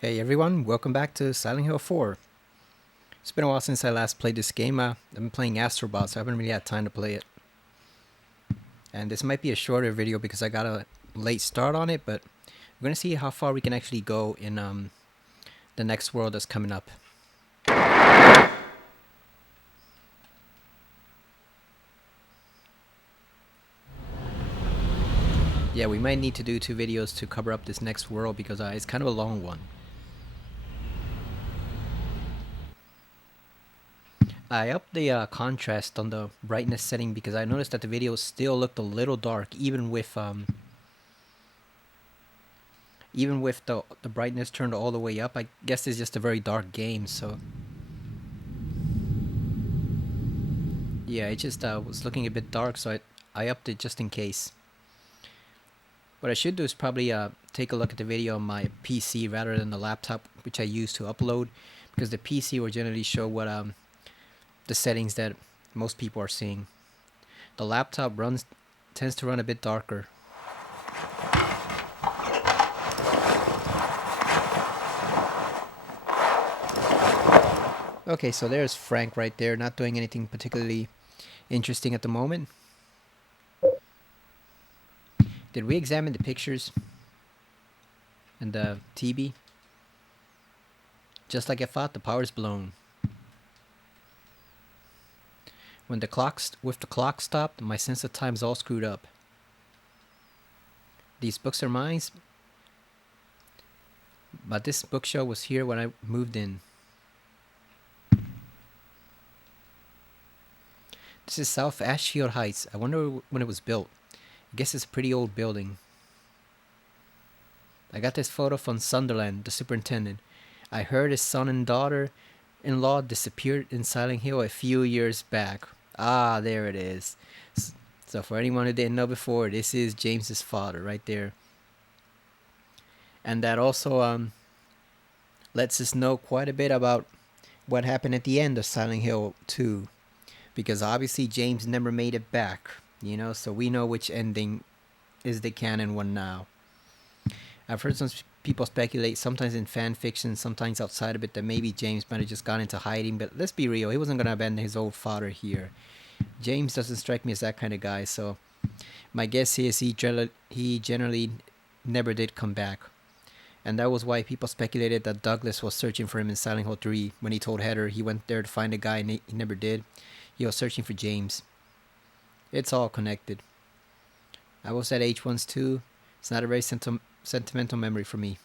Hey everyone, welcome back to Silent Hill 4. It's been a while since I last played this game. I've been playing Astrobot, so I haven't really had time to play it. And this might be a shorter video because I got a late start on it, but we're going to see how far we can actually go in the next world that's coming up. Yeah, we might need to do 2 videos to cover up this next world because it's kind of a long one. I upped the contrast on the brightness setting because I noticed that the video still looked a little dark, even with the brightness turned all the way up. I guess it's just a very dark game, so yeah, it just was looking a bit dark, so I upped it just in case. What I should do is probably take a look at the video on my PC rather than the laptop, which I use to upload, because the PC will generally show what the settings that most people are seeing. The laptop tends to run a bit darker. Okay, so there's Frank right there, not doing anything particularly interesting at the moment. Did we examine the pictures and the TV? Just like I thought, the power's blown. With the clock stopped, my sense of time's all screwed up. These books are mine, but this bookshelf was here when I moved in. This is South Ashfield Heights. I wonder when it was built. I guess it's a pretty old building. I got this photo from Sunderland, the superintendent. I heard his son and daughter-in-law disappeared in Silent Hill a few years back. Ah, there it is. So for anyone who didn't know before, this is James's father right there. And that also lets us know quite a bit about what happened at the end of Silent Hill 2. Because obviously James never made it back, so we know which ending is the canon one now. I've heard some people speculate, sometimes in fan fiction, sometimes outside of it, that maybe James might have just gone into hiding, but let's be real, he wasn't going to abandon his old father here. James doesn't strike me as that kind of guy, so my guess is he generally never did come back. And that was why people speculated that Douglas was searching for him in Silent Hill 3. When he told Heather he went there to find a guy and he never did, he was searching for James. It's all connected. I was at age once too. It's not a very sentimental memory for me.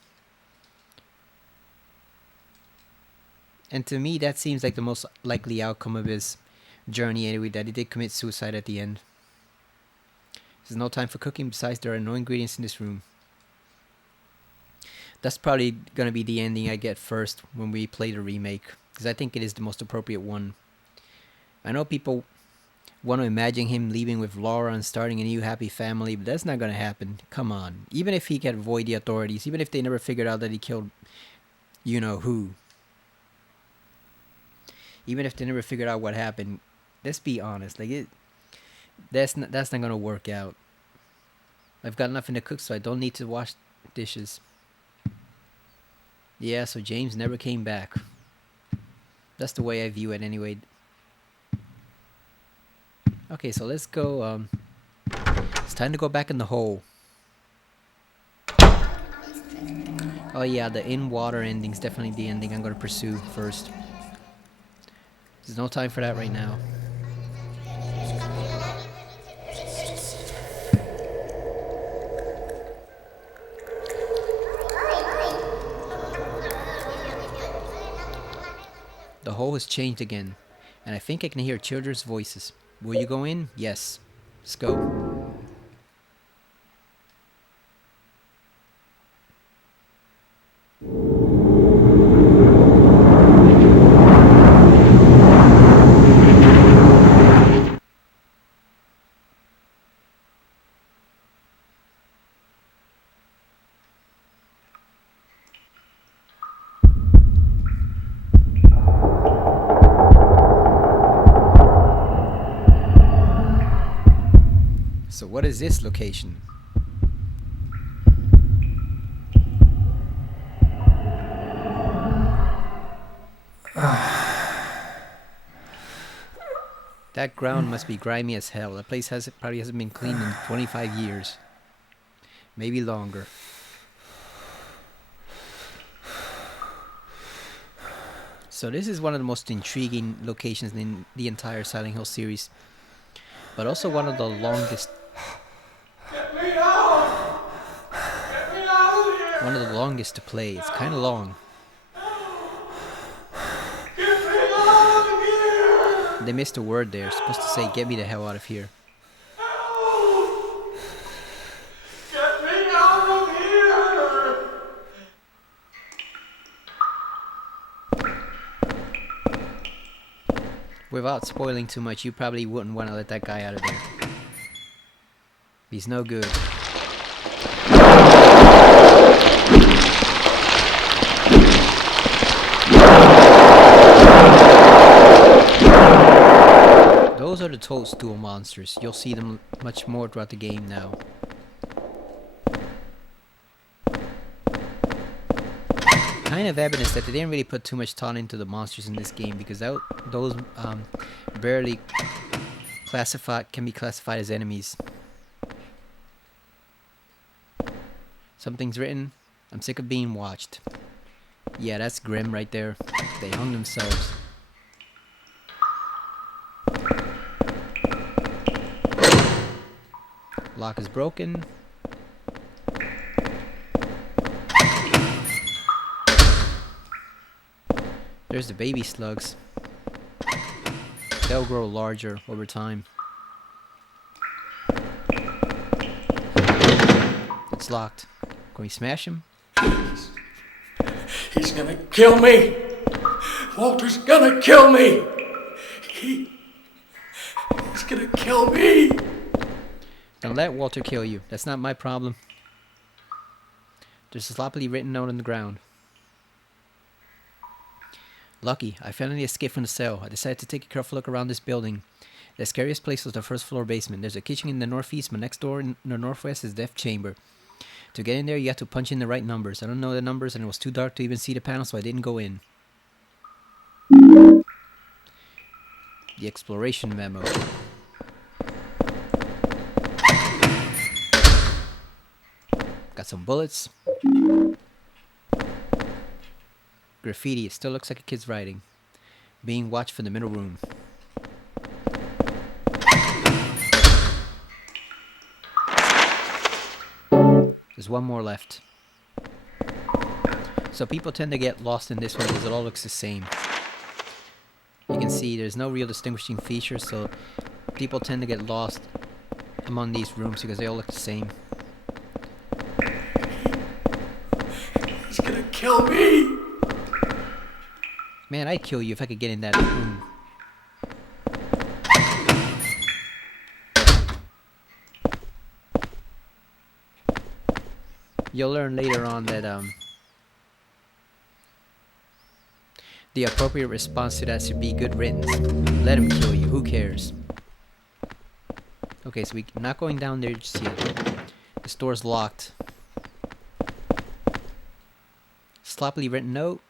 And to me, that seems like the most likely outcome of his journey anyway, that he did commit suicide at the end. There's no time for cooking, besides there are no ingredients in this room. That's probably going to be the ending I get first when we play the remake, because I think it is the most appropriate one. I know people want to imagine him leaving with Laura and starting a new happy family, but that's not going to happen. Come on. Even if he can avoid the authorities, even if they never figured out that he killed who. Even if they never figured out what happened, let's be honest. That's not going to work out. I've got nothing to cook, so I don't need to wash dishes. Yeah, so James never came back. That's the way I view it anyway. Okay, so let's go. It's time to go back in the hole. Oh yeah, the in-water ending's definitely the ending I'm going to pursue first. There's no time for that right now. The hole has changed again, and I think I can hear children's voices. Will you go in? Yes. Let's go. So what is this location? That ground must be grimy as hell. That place probably hasn't been cleaned in 25 years. Maybe longer. So this is one of the most intriguing locations in the entire Silent Hill series. But also one of the longest. Get me out! Get me out of here! One of the longest to play. It's kind of long. Get me out of here! They missed a word there. It's supposed to say, "Get me the hell out of here." Get me out of here! Without spoiling too much, you probably wouldn't want to let that guy out of there. He's no good. Those are the toadstool monsters. You'll see them much more throughout the game now. Kind of evidence that they didn't really put too much thought into the monsters in this game, because those barely can be classified as enemies. Something's written. I'm sick of being watched. Yeah, that's grim right there. They hung themselves. Lock is broken. There's the baby slugs. They'll grow larger over time. It's locked. Can we smash him? He's gonna kill me! Walter's gonna kill me! He's gonna kill me! Don't let Walter kill you. That's not my problem. There's a sloppily written note on the ground. Lucky, I finally escaped from the cell. I decided to take a careful look around this building. The scariest place was the first floor basement. There's a kitchen in the northeast, but next door in the northwest is the death chamber. To get in there, you have to punch in the right numbers. I don't know the numbers, and it was too dark to even see the panel, so I didn't go in. The exploration memo. Got some bullets. Graffiti. It still looks like a kid's writing. Being watched from the middle room. There's one more left. So people tend to get lost in this one because it all looks the same. You can see there's no real distinguishing features, so people tend to get lost among these rooms because they all look the same. He's gonna kill me! Man, I'd kill you if I could get in that room. You'll learn later on that the appropriate response to that should be good riddance. Let him kill you. Who cares? Okay, so we're not going down there just yet. This door's locked. Sloppily written note.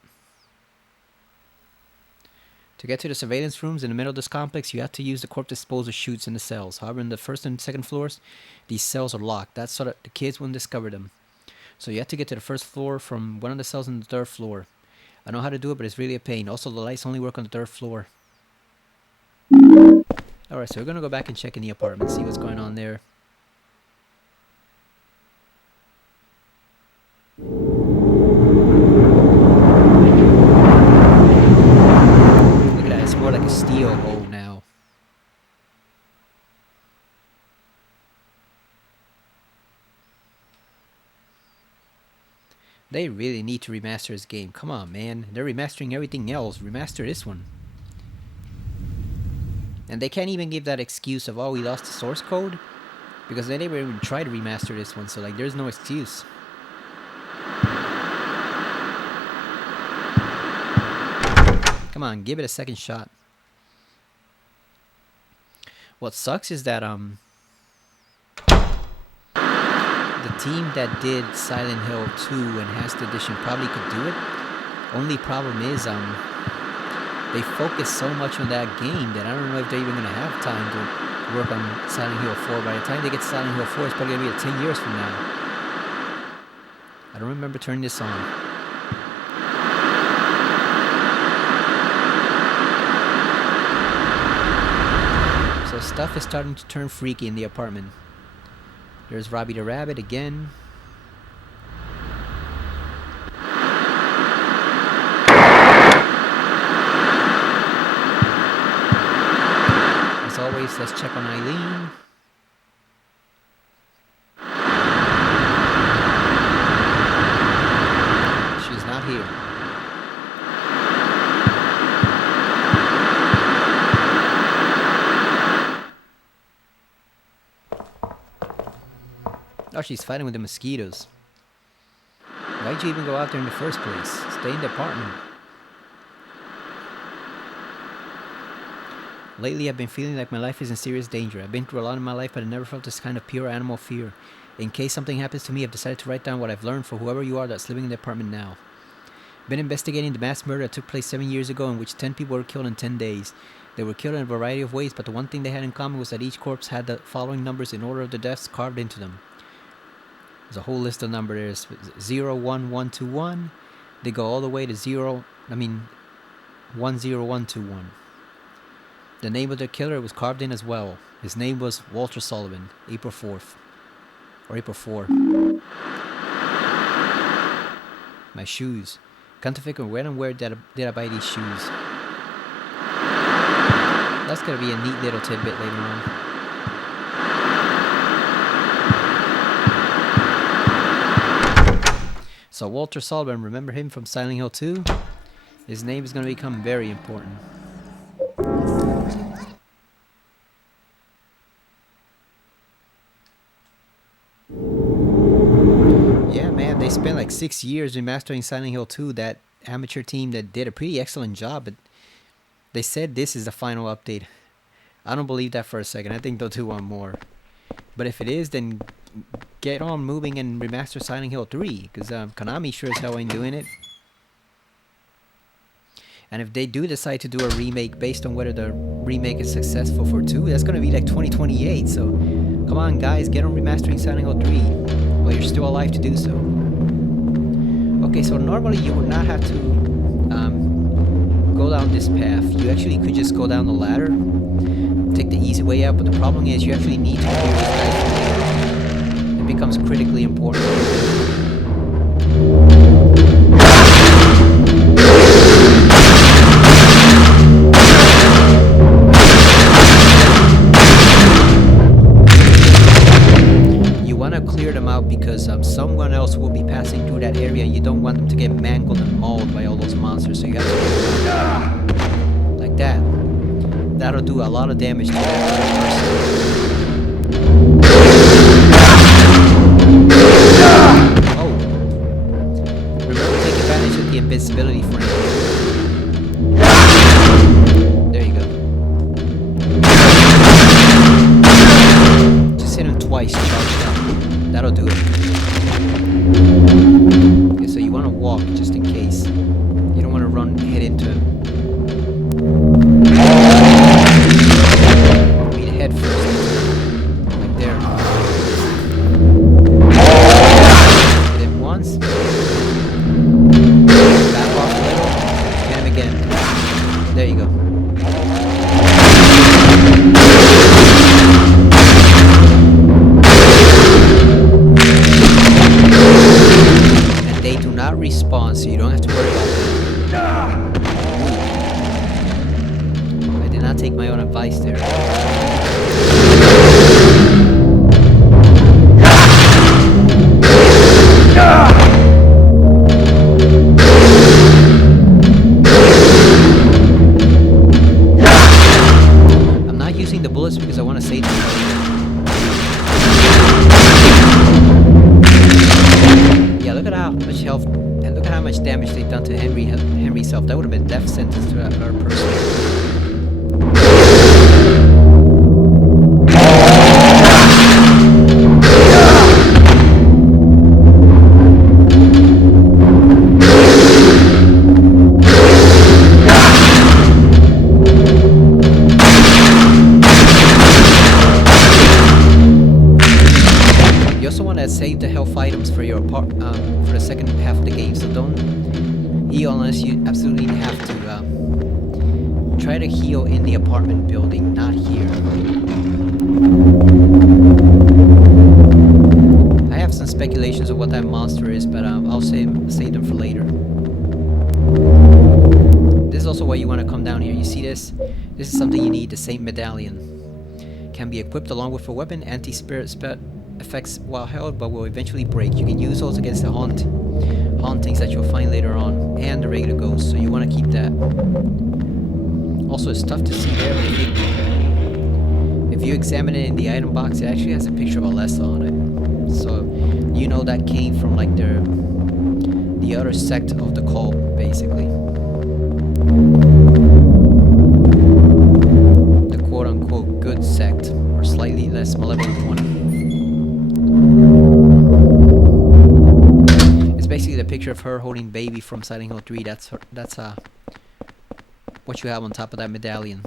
To get to the surveillance rooms in the middle of this complex, you have to use the corpse disposal chutes in the cells. However, in the first and second floors, these cells are locked. That's so that the kids wouldn't discover them. So you have to get to the first floor from one of the cells on the third floor. I know how to do it, but it's really a pain. Also, the lights only work on the third floor. Alright, so we're going to go back and check in the apartment, see what's going on there. Look at that, it's more like a steel hole now. They really need to remaster this game. Come on, man. They're remastering everything else. Remaster this one. And they can't even give that excuse of, oh, we lost the source code. Because they never even tried to remaster this one. So, like, there's no excuse. Come on, give it a second shot. What sucks is that, the team that did Silent Hill 2 Enhanced Edition probably could do it. Only problem is, they focus so much on that game that I don't know if they're even going to have time to work on Silent Hill 4. By the time they get to Silent Hill 4, it's probably going to be 10 years from now. I don't remember turning this on. So stuff is starting to turn freaky in the apartment. There's Robbie the Rabbit again. As always, let's check on Eileen. She's not here. Oh, she's fighting with the mosquitoes. Why'd you even go out there in the first place? Stay in the apartment. Lately, I've been feeling like my life is in serious danger. I've been through a lot in my life, but I never felt this kind of pure animal fear. In case something happens to me, I've decided to write down what I've learned for whoever you are that's living in the apartment now. I've been investigating the mass murder that took place 7 years ago, in which 10 people were killed in 10 days. They were killed in a variety of ways, but the one thing they had in common was that each corpse had the following numbers in order of the deaths carved into them. There's a whole list of numbers. There's 0, 1, 1, 2, 1. They go all the way to 10121. The name of the killer was carved in as well. His name was Walter Sullivan. April 4th. Or April 4. My shoes. Can't figure when and where did I buy these shoes. That's gonna be a neat little tidbit later on. So Walter Sullivan, remember him from Silent Hill 2? His name is going to become very important. Yeah, man, they spent like 6 years remastering Silent Hill 2. That amateur team that did a pretty excellent job, but they said this is the final update. I don't believe that for a second. I think they'll do one more. But if it is, then get on moving and remaster Silent Hill 3, because Konami sure as hell ain't doing it. And if they do decide to do a remake based on whether the remake is successful for 2, that's going to be like 2028. So come on, guys, get on remastering Silent Hill 3 while you're still alive to do so. Okay, so normally you would not have to go down this path. You actually could just go down the ladder, take the easy way out, but the problem is you actually need to clear this guy from here. It becomes critically important. You want to clear them out because someone else will be passing through that area and you don't want them to get mangled and mauled by all those monsters, so you have to like that. That'll do a lot of damage to that person. Oh. Remember, take advantage of the invincibility frame. There you go. Just hit him twice, charged up. That'll do it. Okay, so you want to walk just in case. You don't want to run head into him. Head first. Like there. Hit him once. Back off a little. Hit him again. There you go. And they do not respawn, so you don't have to worry about that. I did not take my own advice there. I'm not using the bullets because I want to save them. Yeah, look at how much health and look at how much damage they've done to Henry's health. That would have been death sentence to that person. items for your for the second half of the game. So don't heal unless you absolutely have to. Try to heal in the apartment building, not here. I have some speculations of what that monster is, but I'll save them for later. This is also why you want to come down here. You see this? This is something you need, the Saint Medallion. Can be equipped along with a weapon, anti-spirit effects while held, but will eventually break. You can use those against the hauntings that you'll find later on, and the regular ghosts, so you want to keep that. Also, it's tough to see there, but if you examine it in the item box, it actually has a picture of Alessa on it. So, you know that came from like the other sect of the cult, basically. The quote-unquote good sect, or slightly less malevolent one. It's basically the picture of her holding baby from Silent Hill 3. That's what you have on top of that medallion.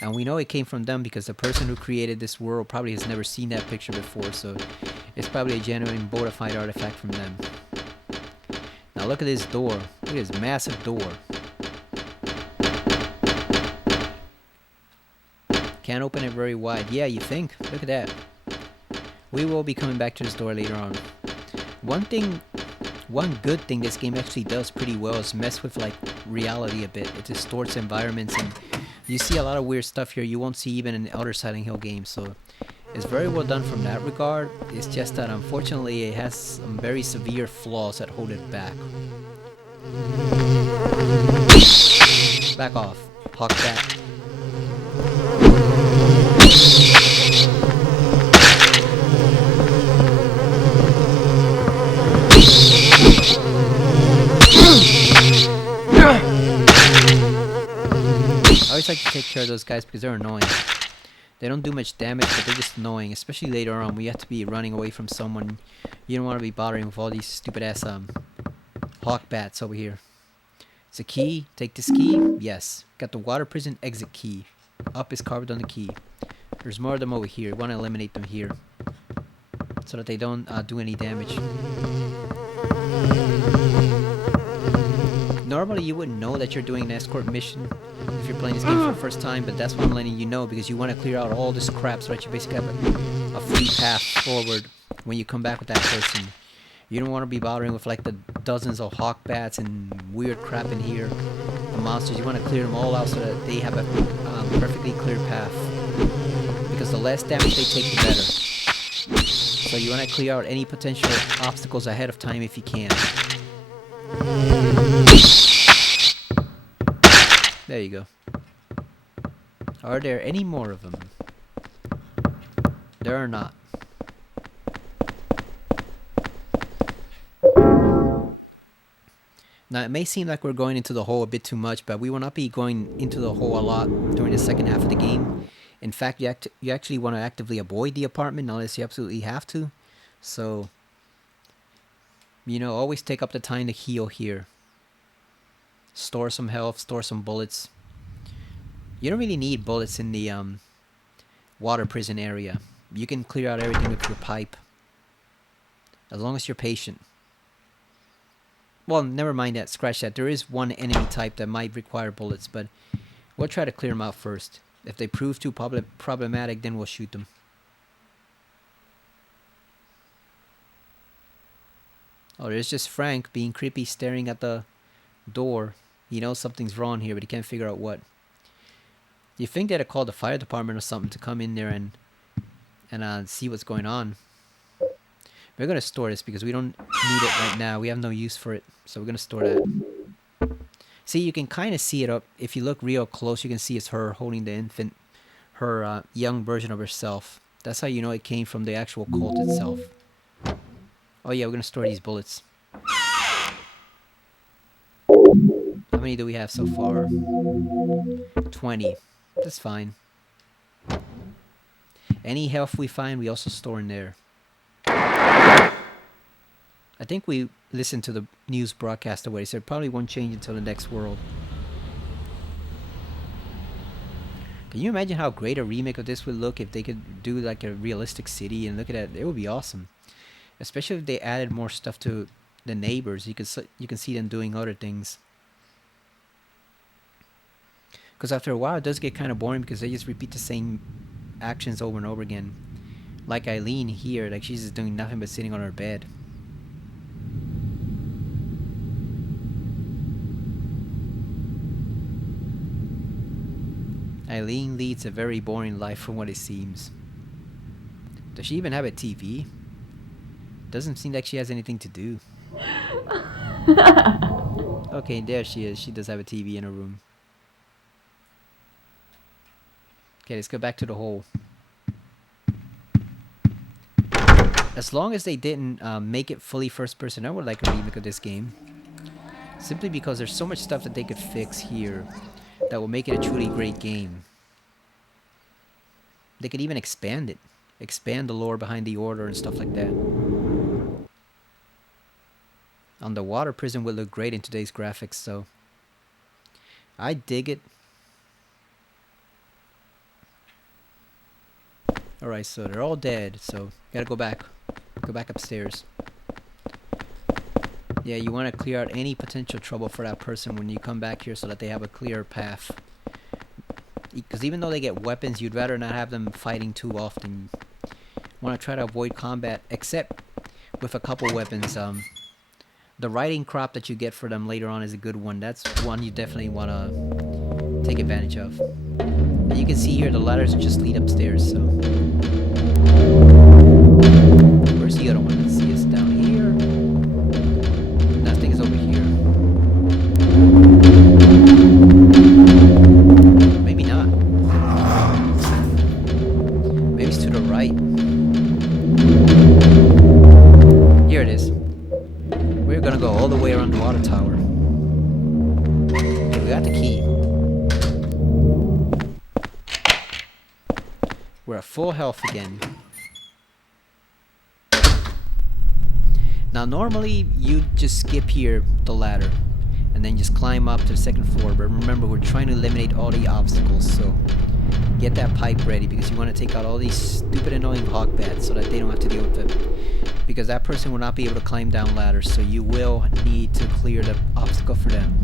And we know it came from them because the person who created this world probably has never seen that picture before, so it's probably a genuine bona fide artifact from them. Now look at this door. Look at this massive door. Can't open it very wide. Yeah, you think? Look at that. We will be coming back to this door later on. One good thing this game actually does pretty well is mess with like reality a bit. It distorts environments, and you see a lot of weird stuff here you won't see even in other Silent Hill games. So it's very well done from that regard. It's just that unfortunately it has some very severe flaws that hold it back. Back off. Hawk back. I always like to take care of those guys because they're annoying. They don't do much damage, but they're just annoying, especially later on when you have to be running away from someone. You don't want to be bothering with all these stupid ass hawk bats over here. It's a key. Take this key. Yes. Got the water prison exit key. Up is carved on the key. There's more of them over here. You want to eliminate them here so that they don't do any damage. Normally you wouldn't know that you're doing an escort mission if you're playing this game for the first time, but that's why I'm letting you know, because you want to clear out all this crap so that you basically have a free path forward when you come back with that person. You don't want to be bothering with like the dozens of hawk bats and weird crap in here, the monsters. You want to clear them all out so that they have a perfectly clear path, because the less damage they take, the better. So you want to clear out any potential obstacles ahead of time if you can. There you go. Are there any more of them? There are not. Now, it may seem like we're going into the hole a bit too much, but we will not be going into the hole a lot during the second half of the game. In fact, you actually want to actively avoid the apartment unless you absolutely have to. So, you know, always take up the time to heal here. Store some health, store some bullets. You don't really need bullets in the water prison area. You can clear out everything with your pipe, as long as you're patient. Well, never mind that, scratch that. There is one enemy type that might require bullets, but we'll try to clear them out first. If they prove too problematic, then we'll shoot them. Oh, there's just Frank being creepy, staring at the door. He knows something's wrong here, but he can't figure out what. You think they'd have called the fire department or something to come in there and see what's going on. We're going to store this because we don't need it right now. We have no use for it, so we're going to store that. See, you can kind of see it up. If you look real close, you can see it's her holding the infant, her young version of herself. That's how you know it came from the actual cult itself. Oh yeah, we're going to store these bullets. How many do we have so far? 20. That's fine. Any health we find, we also store in there. I think we listened to the news broadcast already, so it probably won't change until the next world. Can you imagine how great a remake of this would look if they could do like a realistic city and look at it? It would be awesome. Especially if they added more stuff to the neighbors. You can see them doing other things. Because after a while, it does get kind of boring because they just repeat the same actions over and over again. Like Eileen here, like she's just doing nothing but sitting on her bed. Eileen leads a very boring life from what it seems. Does she even have a TV? Doesn't seem like she has anything to do. Okay, there she is. She does have a TV in her room. Okay, let's go back to the hole. As long as they didn't make it fully first person, I would like a remake of this game. Simply because there's so much stuff that they could fix here that will make it a truly great game. They could even expand it. Expand the lore behind the order and stuff like that. Underwater prison would look great in today's graphics, so I dig it. Alright, so they're all dead, so gotta go back. Go back upstairs. Yeah, you want to clear out any potential trouble for that person when you come back here so that they have a clear path. Because even though they get weapons, you'd rather not have them fighting too often. You want to try to avoid combat, except with a couple weapons. The riding crop that you get for them later on is a good one. That's one you definitely want to take advantage of. And you can see here the ladders just lead upstairs, so... Where's the other one? Let's see, it's down here. Nothing is over here. Maybe not. Maybe it's to the right. Here it is. We're gonna go all the way around the water tower. Okay, we got the key. We're at full health again. Now normally you just skip here the ladder and then just climb up to the second floor, but remember we're trying to eliminate all the obstacles, so get that pipe ready because you want to take out all these stupid annoying hawk bats so that they don't have to deal with them, because that person will not be able to climb down ladders, so you will need to clear the obstacle for them.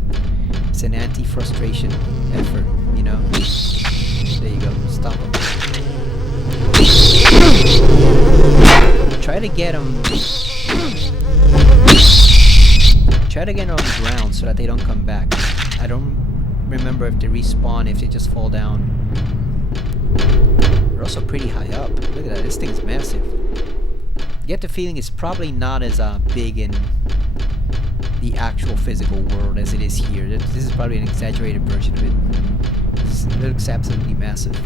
It's an anti-frustration effort, you know. There you go, stop them. Try to get them. Try to get on the ground so that they don't come back. I don't remember if they respawn, if they just fall down. They're also pretty high up. Look at that, this thing's massive. You get the feeling it's probably not as big in the actual physical world as it is here. This is probably an exaggerated version of it. It looks absolutely massive.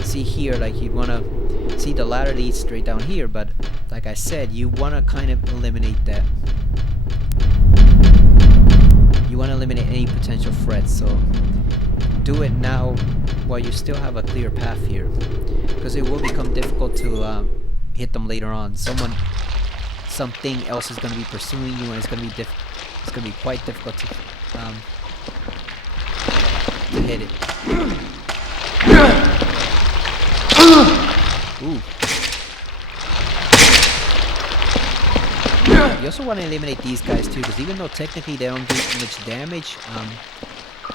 See here, like you'd want to see the ladder leads straight down here, but like I said, you want to kind of eliminate that. You want to eliminate any potential threats, so do it now while you still have a clear path here, because it will become difficult to hit them later on. Something else is going to be pursuing you, and it's going to be quite difficult to hit it. Ooh. You also want to eliminate these guys too, because even though technically they don't do much damage,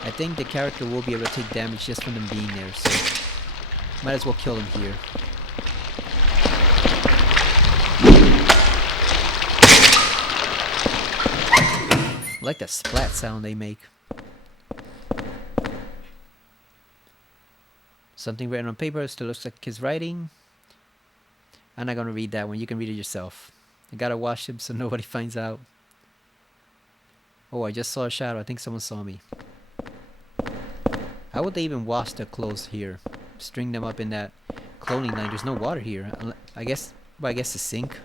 I think the character will be able to take damage just from them being there, so might as well kill them here. I like that splat sound they make. Something written on paper still looks like his writing. I'm not gonna read that one, you can read it yourself. I gotta wash him so nobody finds out. Oh, I just saw a shadow. I think someone saw me. How would they even wash their clothes here? String them up in that clothing line. There's no water here. I guess the sink.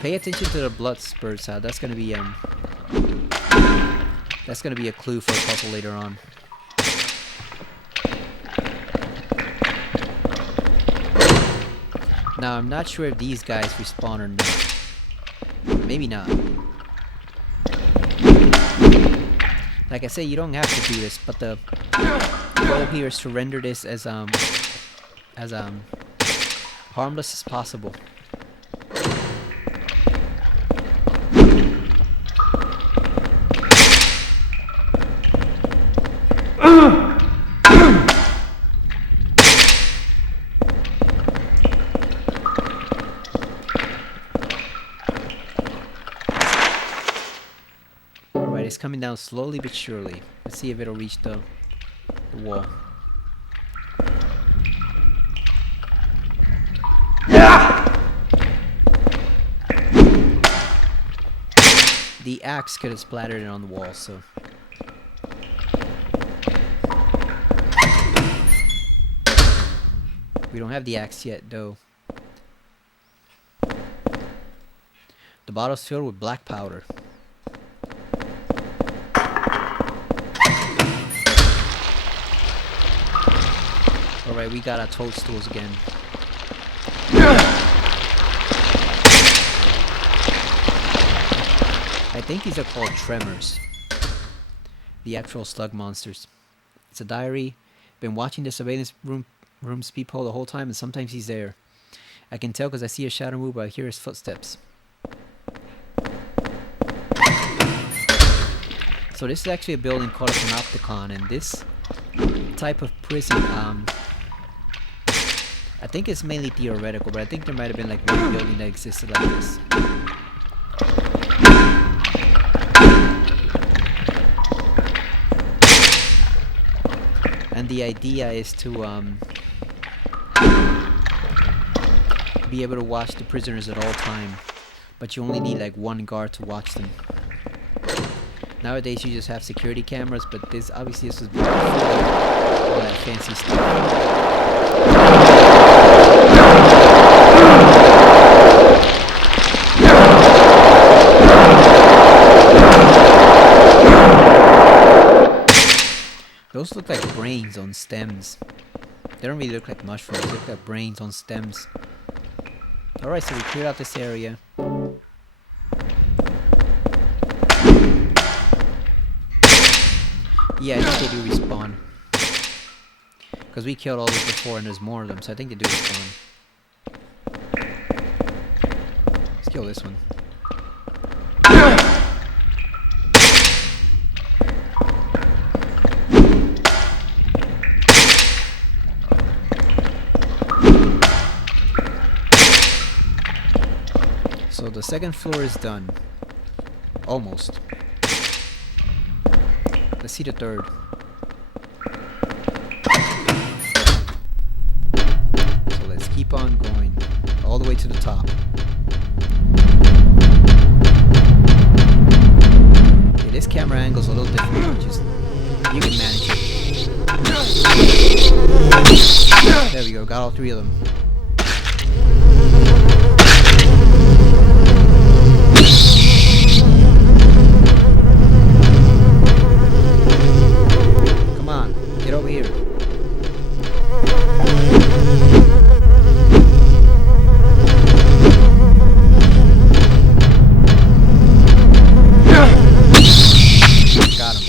Pay attention to the blood spurts. That's gonna be a clue for a puzzle later on. Now, I'm not sure if these guys respawn or not. Maybe not. Like I say, you don't have to do this, but the goal here is to render this as harmless as possible. Alright, it's coming down slowly but surely. Let's see if it'll reach the wall. The axe could have splattered it on the wall, so. We don't have the axe yet, though. The bottle's filled with black powder. Alright, we got our toadstools again. I think these are called tremors. The actual slug monsters. It's a diary. Been watching the surveillance room's peephole the whole time, and sometimes he's there. I can tell because I see a shadow move, but I hear his footsteps. So this is actually a building called a panopticon, and this type of prison, I think it's mainly theoretical, but I think there might have been like one building that existed like this. And the idea is to be able to watch the prisoners at all time, but you only need like one guard to watch them. Nowadays you just have security cameras, but this obviously this was before all that fancy stuff. Those look like brains on stems. They don't really look like mushrooms, they look like brains on stems. Alright, so we cleared out this area. Yeah, I think they do respawn. Because we killed all these before and there's more of them, so I think they do respawn. Let's kill this one. So the second floor is done. Almost. Let's see the third. So let's keep on going all the way to the top. Okay, this camera angle's a little different, but just you can manage it. There we go, got all three of them. Get over here. Got him.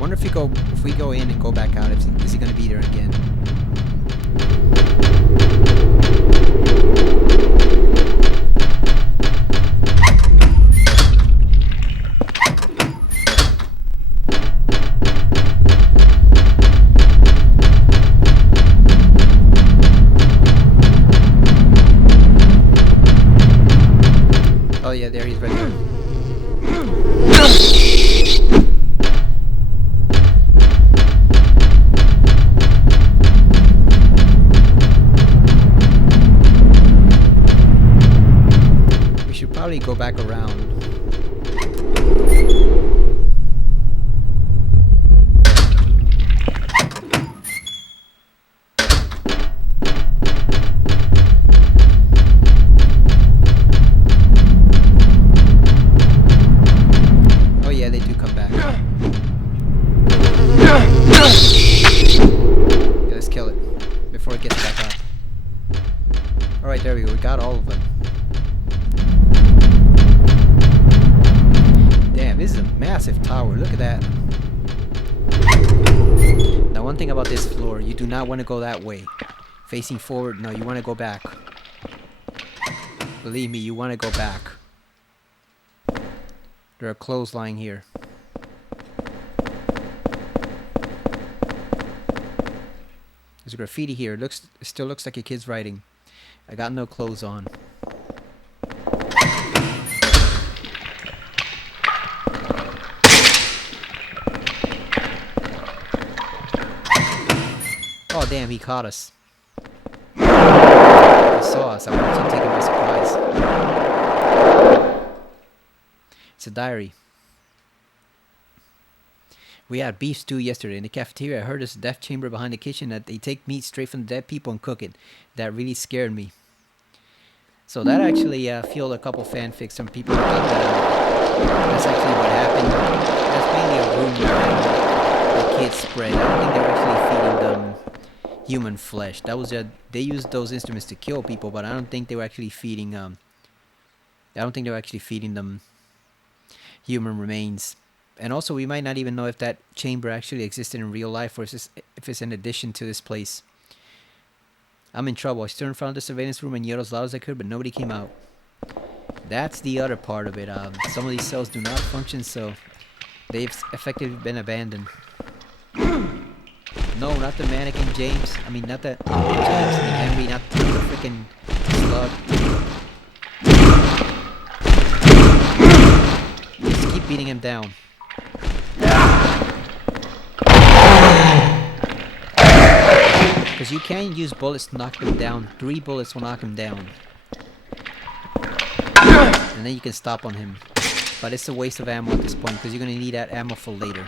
Wonder if we go in and go back out, is he gonna be there again? Oh yeah, there he's right there. We should probably go back around. Let's kill it before it gets back up. Alright, there we go. We got all of them. massive tower. Look at that. Now, one thing about this floor, you do not want to go that way. Facing forward, no, you want to go back. Believe me, you want to go back. There are clothes lying here. There's graffiti here. It still looks like a kid's writing. I got no clothes on. Oh damn, he caught us. He saw us. I wanted to take him by surprise. It's a diary. We had beef stew yesterday in the cafeteria. I heard this death chamber behind the kitchen that they take meat straight from the dead people and cook it. That really scared me. So that actually fueled a couple fanfics from people who thought that that's actually what happened. That's mainly a rumor that the kids spread. I don't think they were actually feeding them human flesh. That was they used those instruments to kill people, but I don't think they were actually feeding them human remains. And also, we might not even know if that chamber actually existed in real life, or if it's an addition to this place. I'm in trouble. I stood in front of the surveillance room and yelled as loud as I could, but nobody came out. That's the other part of it. Some of these cells do not function, so they've effectively been abandoned. No, not the mannequin James. I mean, not the James and Henry, not the freaking slug. Just keep beating him down. Because you can use bullets to knock them down. 3 bullets will knock him down. And then you can stop on him. But it's a waste of ammo at this point, because you're going to need that ammo for later.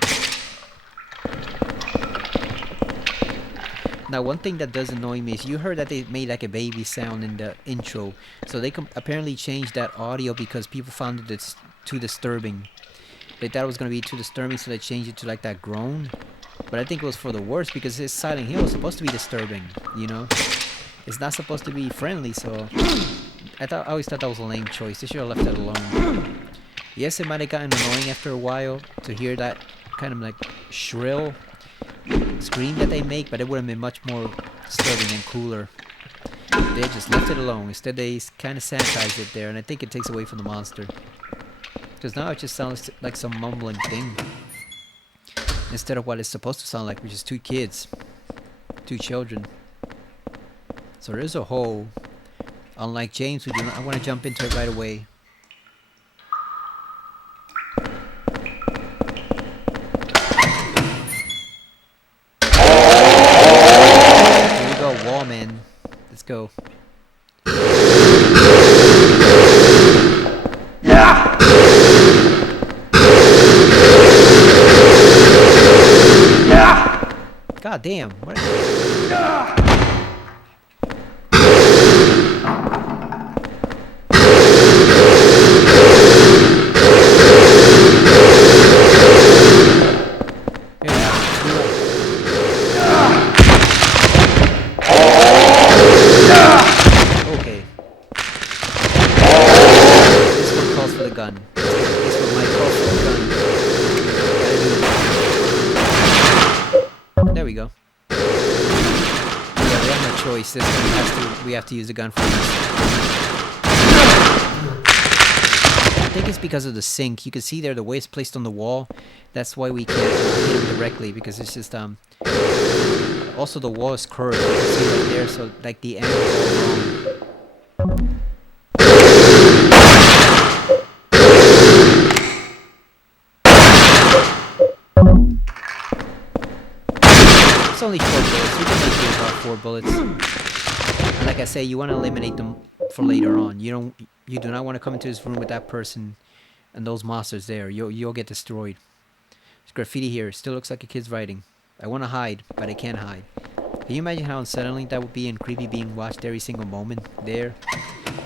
Now, one thing that does annoy me is you heard that they made like a baby sound in the intro. So they apparently changed that audio because people found it too disturbing. They thought it was going to be too disturbing, so they changed it to like that groan. But I think it was for the worst, because this Silent Hill is supposed to be disturbing, you know? It's not supposed to be friendly, so I always thought that was a lame choice. They should have left it alone. Yes, it might have gotten annoying after a while to hear that kind of like shrill scream that they make, but it would have been much more disturbing and cooler. They just left it alone. Instead, they kind of sanitized it there, and I think it takes away from the monster. Because now it just sounds like some mumbling thing, instead of what it's supposed to sound like, which is 2 kids, 2 children. So there's a hole. Unlike James, we do not want to jump into it right away. Here we go, wall man. Let's go. God damn. What? Okay. This one calls for the gun. This one might call for the gun. There we go. Yeah, we have no choice. This one we have to use the gun for this. I think it's because of the sink. You can see there the way it's placed on the wall. That's why we can't hit him directly, because it's just also the wall is curved. You can see right there, so like the angle is all wrong. It's only 4 bullets. We can make it about 4 bullets. And like I say, you want to eliminate them for later on. You do not want to come into this room with that person and those monsters there. You'll get destroyed. There's graffiti here. It still looks like a kid's writing. I want to hide, but I can't hide. Can you imagine how unsettling that would be and creepy, being watched every single moment there?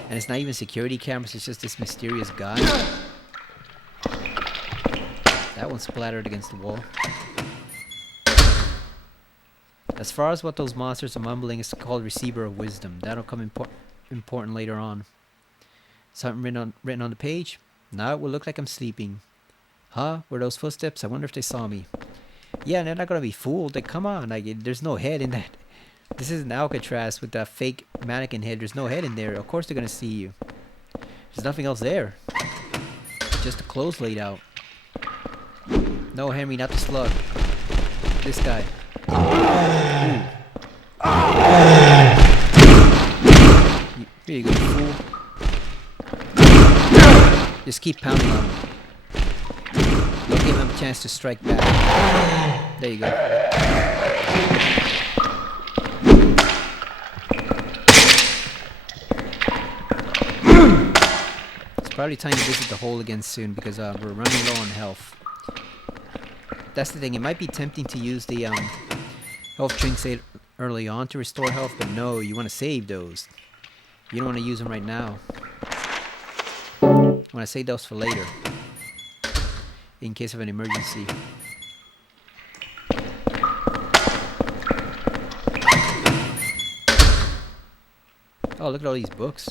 And it's not even security cameras, it's just this mysterious guy. That one splattered against the wall. As far as what those monsters are mumbling, it's called Receiver of Wisdom. That'll come important later on. Something written on the page. Now it will look like I'm sleeping. Huh? Were those footsteps? I wonder if they saw me. Yeah, they're not gonna be fooled. Like, come on. Like, there's no head in that. This isn't Alcatraz with that fake mannequin head. There's no head in there. Of course they're gonna see you. There's nothing else there. Just the clothes laid out. No, Henry, not the slug. This guy. Here you go, you fool. Just keep pounding on him. Don't give him a chance to strike back. There you go. It's probably time to visit the hole again soon because we're running low on health. That's the thing. It might be tempting to use the health drinks early on to restore health, but no, you want to save those. You don't want to use them right now. You want to save those for later, in case of an emergency. Oh, look at all these books.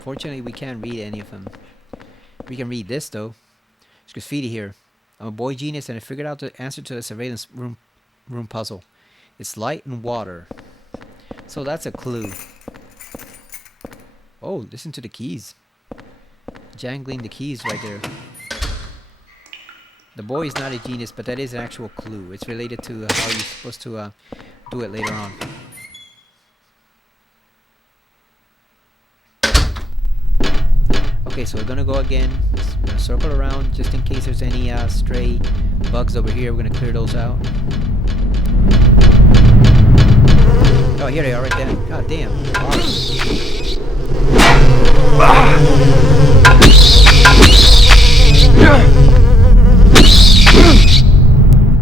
Fortunately, we can't read any of them. We can read this, though. There's graffiti here. I'm a boy genius and I figured out the answer to the surveillance room puzzle. It's light and water. So that's a clue. Oh, listen to the keys. Jangling the keys right there. The boy is not a genius, but that is an actual clue. It's related to how you're supposed to do it later on. Okay, so we're gonna go again. We're gonna circle around just in case there's any stray bugs over here. We're gonna clear those out. Oh, here they are right there. God damn.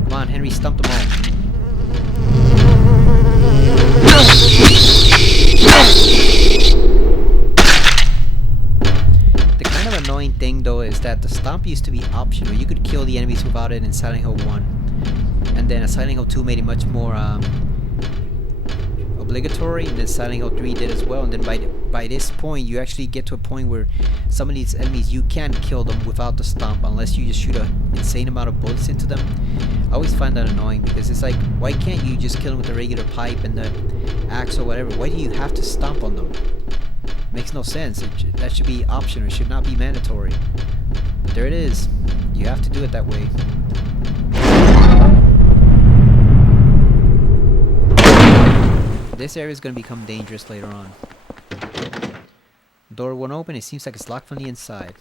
Come on, Henry, stump them all. The kind of annoying thing though is that the stomp used to be optional. You could kill the enemies without it in Silent Hill 1. And then Silent Hill 2 made it much more obligatory, and then Silent Hill 3 did as well. And then by this point you actually get to a point where some of these enemies you can't kill them without the stomp unless you just shoot an insane amount of bullets into them. I always find that annoying because it's like, why can't you just kill them with the regular pipe and the axe or whatever? Why do you have to stomp on them? Makes no sense. That should be optional. It should not be mandatory. But there it is. You have to do it that way. This area is going to become dangerous later on. Door won't open. It seems like it's locked from the inside.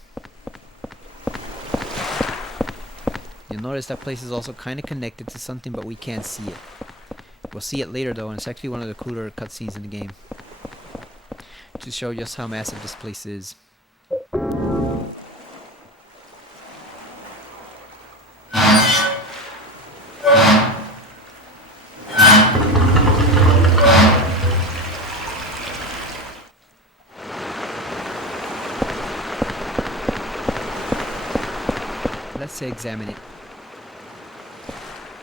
You'll notice that place is also kind of connected to something, but we can't see it. We'll see it later though, and it's actually one of the cooler cutscenes in the game. To show just how massive this place is. Let's examine it.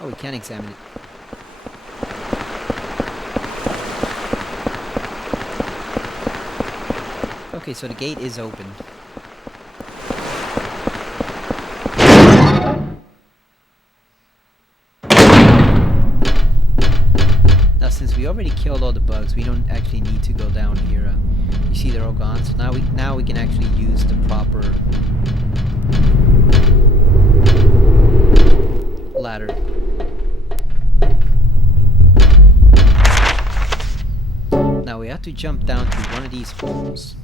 Oh, we can examine it. Okay, so the gate is open. Now, since we already killed all the bugs, we don't actually need to go down here. You see, they're all gone. So now we can actually use the proper ladder. Now we have to jump down through one of these holes.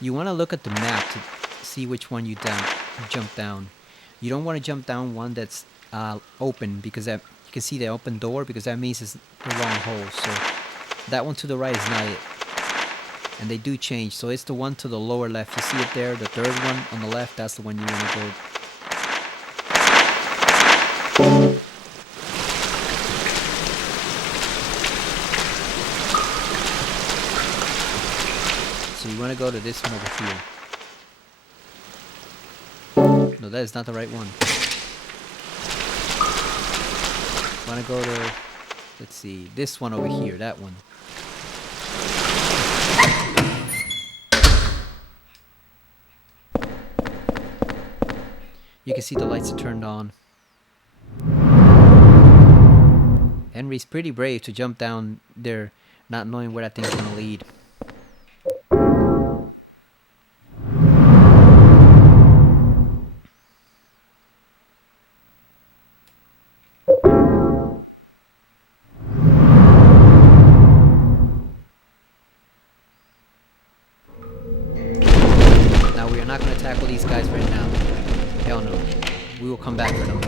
You want to look at the map to see which one you jump down. You don't want to jump down one that's open, because that you can see the open door, because that means it's the wrong hole. So that one to the right is not it. And they do change, so it's the one to the lower left. You see it there, the third one on the left, that's the one you want to go. So you want to go to this one over here. No, that is not the right one. Come want to go to, let's see, this one over here, that one. You can see the lights are turned on. Henry's pretty brave to jump down there, not knowing where that thing's gonna lead. Now we are not gonna tackle these guys right now. Hell no. We will come back for them.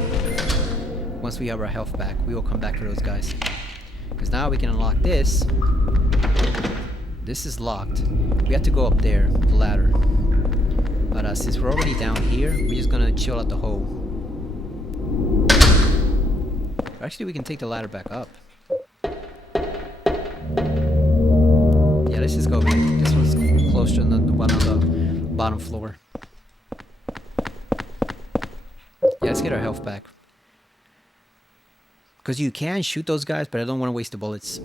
Once we have our health back, we will come back for those guys. Because now we can unlock this. This is locked. We have to go up there, the ladder. But since we're already down here, we're just gonna chill at the hole. Actually, we can take the ladder back up. Yeah, let's just go over here. This one's closer than the one on the bottom floor. Yeah, let's get our health back. Because you can shoot those guys, but I don't want to waste the bullets.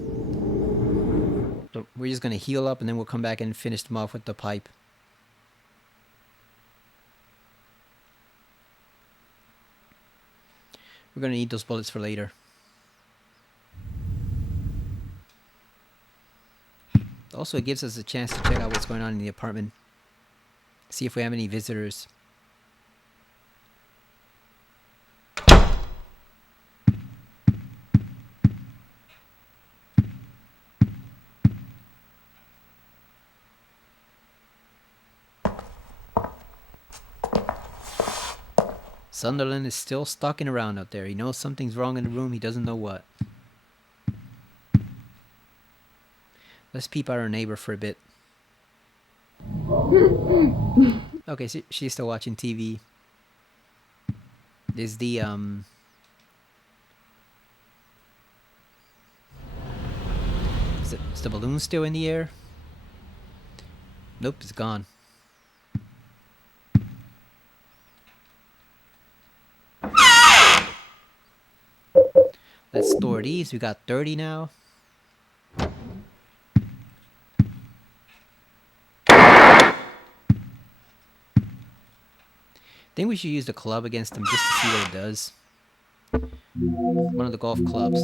So we're just going to heal up and then we'll come back and finish them off with the pipe. We're going to need those bullets for later. Also, it gives us a chance to check out what's going on in the apartment. See if we have any visitors. Sunderland is still stalking around out there. He knows something's wrong in the room. He doesn't know what. Let's peep out our neighbor for a bit. Okay, so she's still watching TV. Is the is the balloon still in the air? Nope, it's gone. Let's store these. We got 30 now. I think we should use the club against them just to see what it does. One of the golf clubs.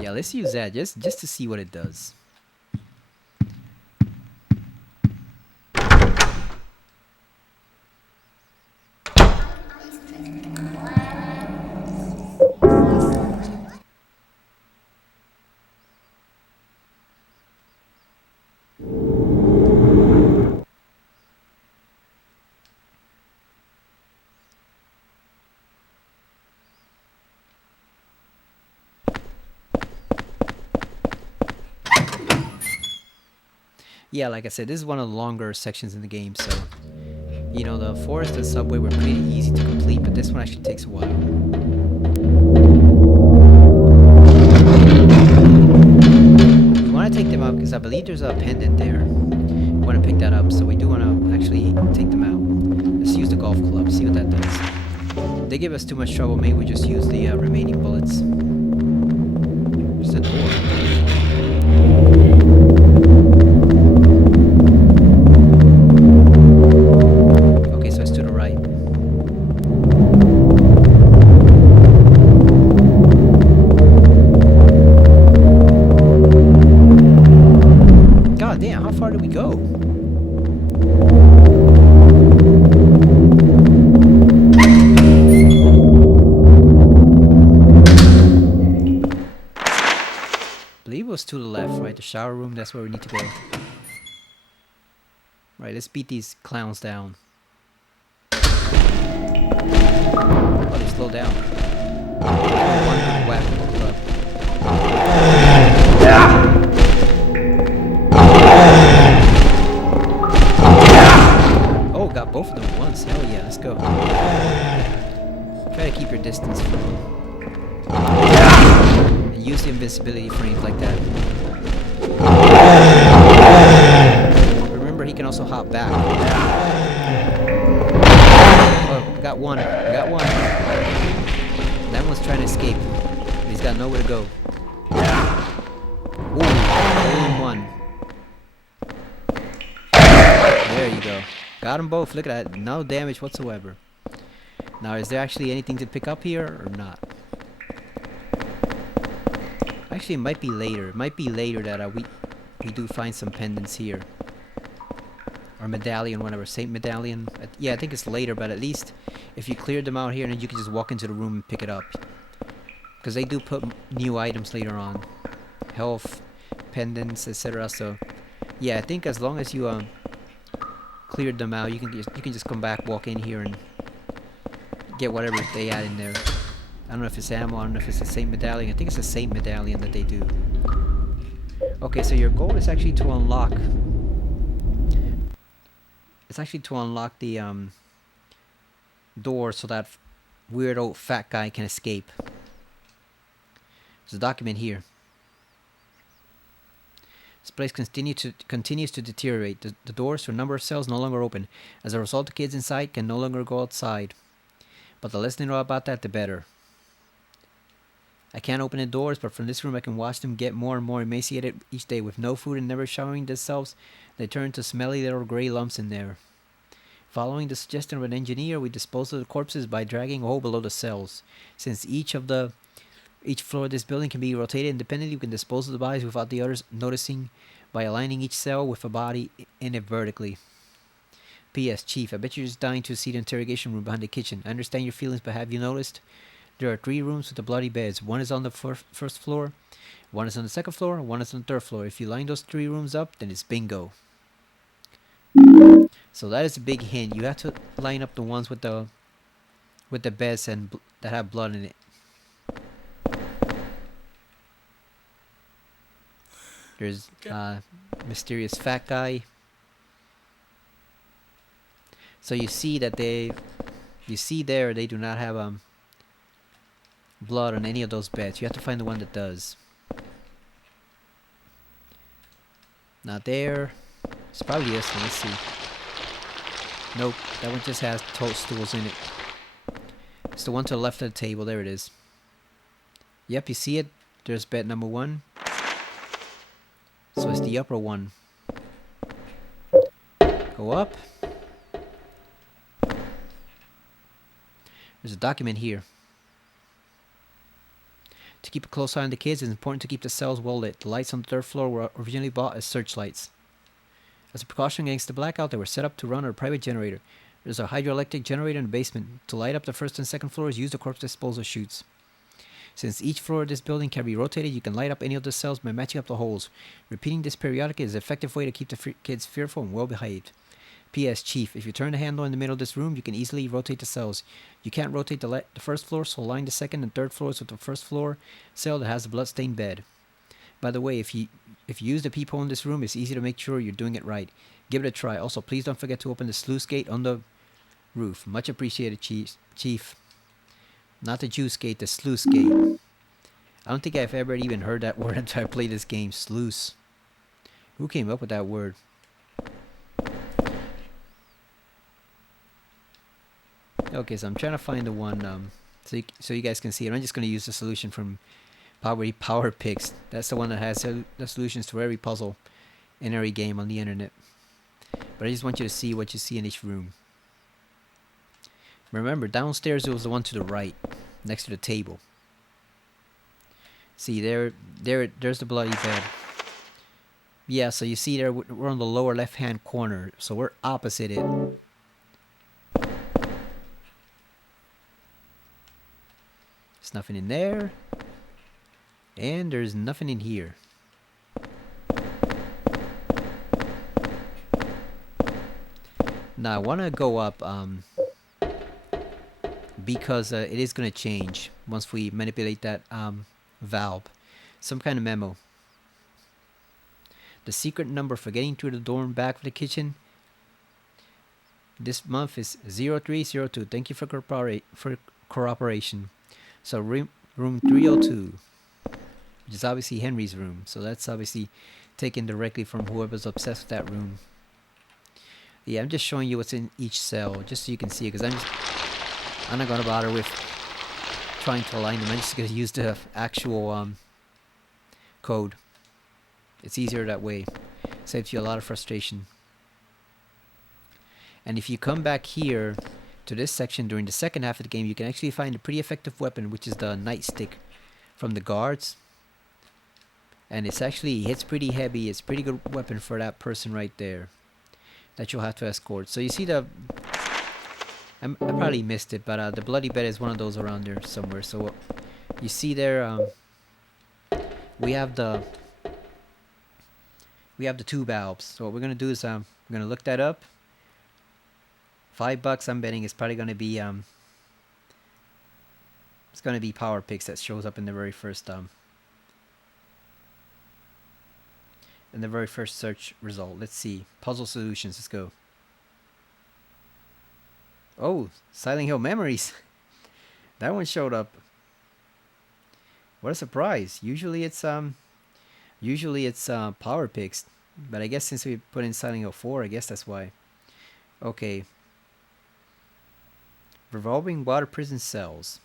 Yeah, let's use that just to see what it does. Yeah, like I said, this is one of the longer sections in the game, so you know, the forest and subway were pretty easy to complete, but this one actually takes a while. We want to take them out because I believe there's a pendant there. We want to pick that up, so we do want to actually take them out. Let's use the golf club, see what that does. If they give us too much trouble, maybe we just use the remaining bullets. There's a door. To the left, right? The shower room, that's where we need to go. Right, let's beat these clowns down. Oh, they slow down. One good whack with the club. Oh, got both of them at once. Hell yeah, let's go. Try to keep your distance from them. Use the invincibility frames like that. Remember, he can also hop back. Oh, we got one. We got one. That Someone's trying to escape. He's got nowhere to go. Ooh, all in one. There you go. Got them both. Look at that. No damage whatsoever. Now, is there actually anything to pick up here or not? Actually, it might be later. It might be later that we do find some pendants here. Or medallion, whatever. Saint medallion. Yeah, I think it's later, but at least if you cleared them out here, then you can just walk into the room and pick it up. Because they do put new items later on. Health, pendants, etc. So, yeah, I think as long as you cleared them out, you can just come back, walk in here, and get whatever they add in there. I don't know if it's ammo, I don't know if it's a Saint medallion. I think it's a Saint medallion that they do. Okay, so your goal is actually to unlock... It's actually to unlock the door so that weird old fat guy can escape. There's a document here. This place continues to deteriorate. The doors to a number of cells no longer open. As a result, the kids inside can no longer go outside. But the less they know about that, the better. I can't open the doors, but from this room I can watch them get more and more emaciated each day. With no food and never showering themselves, they turn to smelly little gray lumps in there. Following the suggestion of an engineer, we dispose of the corpses by dragging a hole below the cells. Since each floor of this building can be rotated independently, we can dispose of the bodies without the others noticing by aligning each cell with a body in it vertically. P.S. Chief, I bet you're just dying to see the interrogation room behind the kitchen. I understand your feelings, but have you noticed? There are 3 rooms with the bloody beds. One is on the first floor, one is on the second floor, one is on the 3rd floor. If you line those 3 rooms up, then it's bingo. So that is a big hint. You have to line up the ones with the beds and that have blood in it. There's mysterious fat guy. So you see that they do not have blood on any of those beds. You have to find the one that does. Not there. It's probably this one. Let's see. Nope, that one just has toadstools in it. It's the one to the left of the table. There it is. Yep, you see it? There's bed number 1. So it's the upper one. Go up. There's a document here. To keep a close eye on the kids, it's important to keep the cells well lit. The lights on the 3rd floor were originally bought as searchlights. As a precaution against the blackout, they were set up to run on a private generator. There's a hydroelectric generator in the basement. To light up the 1st and 2nd floors, use the corpse disposal chutes. Since each floor of this building can be rotated, you can light up any of the cells by matching up the holes. Repeating this periodically is an effective way to keep the kids fearful and well behaved. P.S. Chief, if you turn the handle in the middle of this room, you can easily rotate the cells. You can't rotate the 1st floor, so line the 2nd and 3rd floors with the 1st floor cell that has the bloodstained bed. By the way, if you use the peephole in this room, it's easy to make sure you're doing it right. Give it a try. Also, please don't forget to open the sluice gate on the roof. Much appreciated, Chief. Not the juice gate, the sluice gate. I don't think I've ever even heard that word until I played this game. Sluice. Who came up with that word? Okay, so I'm trying to find the one so you guys can see it. I'm just going to use the solution from Power Picks. That's the one that has the solutions to every puzzle in every game on the internet. But I just want you to see what you see in each room. Remember, downstairs it was the one to the right, next to the table. See, there's the bloody bed. Yeah, so you see there, we're on the lower left-hand corner, so we're opposite it. There's nothing in there. And there's nothing in here. Now I want to go up because it is going to change once we manipulate that valve. Some kind of memo. The secret number for getting through the door and back of the kitchen this month is 0302. Thank you for cooperation. So room 302, which is obviously Henry's room. So that's obviously taken directly from whoever's obsessed with that room. Yeah, I'm just showing you what's in each cell, just so you can see it, because I'm not going to bother with trying to align them. I'm just gonna use the actual code. It's easier that way. Saves you a lot of frustration. And if you come back here to this section during the second half of the game, you can actually find a pretty effective weapon, which is the nightstick from the guards. And it's actually hits pretty heavy. It's a pretty good weapon for that person right there that you'll have to escort. So you see the I probably missed it, but the bloody bed is one of those around there somewhere. So you see there, we have the two valves. So what we're gonna do is we're gonna look that up. $5 I'm betting is probably gonna be it's gonna be power picks that shows up in the very first search result. Let's see. Puzzle solutions, let's go. Oh, Silent Hill Memories. That one showed up. What a surprise. Usually it's power picks, but I guess since we put in Silent Hill 4, I guess that's why. Okay. Revolving water prison cells.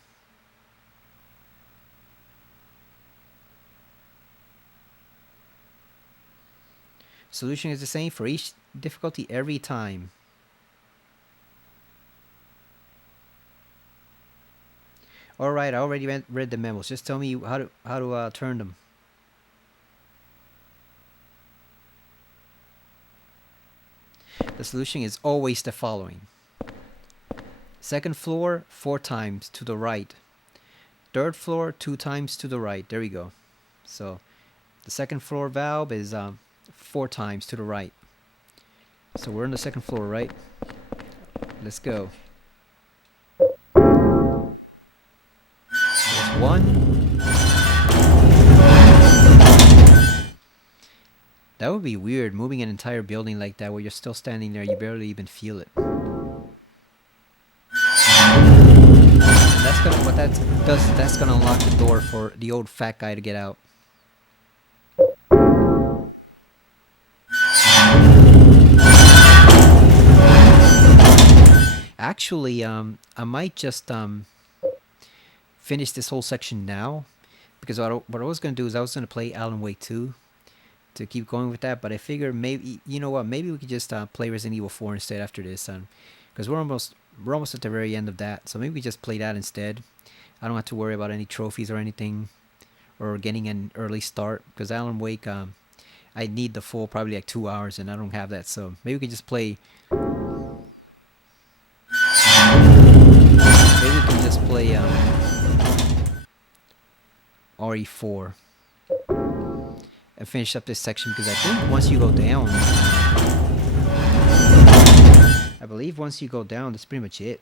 Solution is the same for each difficulty every time. Alright, I already read the memos. Just tell me how to turn them. The solution is always the following. Second floor, 4 times to the right. Third floor, 2 times to the right. There we go. So the second floor valve is 4 times to the right. So we're on the second floor, right? Let's go. There's 1. That would be weird, moving an entire building like that where you're still standing there, you barely even feel it. That's gonna, what that does, that's gonna unlock the door for the old fat guy to get out. Actually, I might just finish this whole section now, because what I was gonna do is I was gonna play Alan Wake 2 to keep going with that, but I figured maybe, you know what, maybe we could just play Resident Evil 4 instead after this, because we're almost at the very end of that, so maybe we just play that instead. I don't have to worry about any trophies or anything, or getting an early start, because Alan Wake, I need the full probably like 2 hours, and I don't have that, so maybe we can just play. Maybe we can just play RE4 and finish up this section, because I think once you go down, I believe once you go down, that's pretty much it.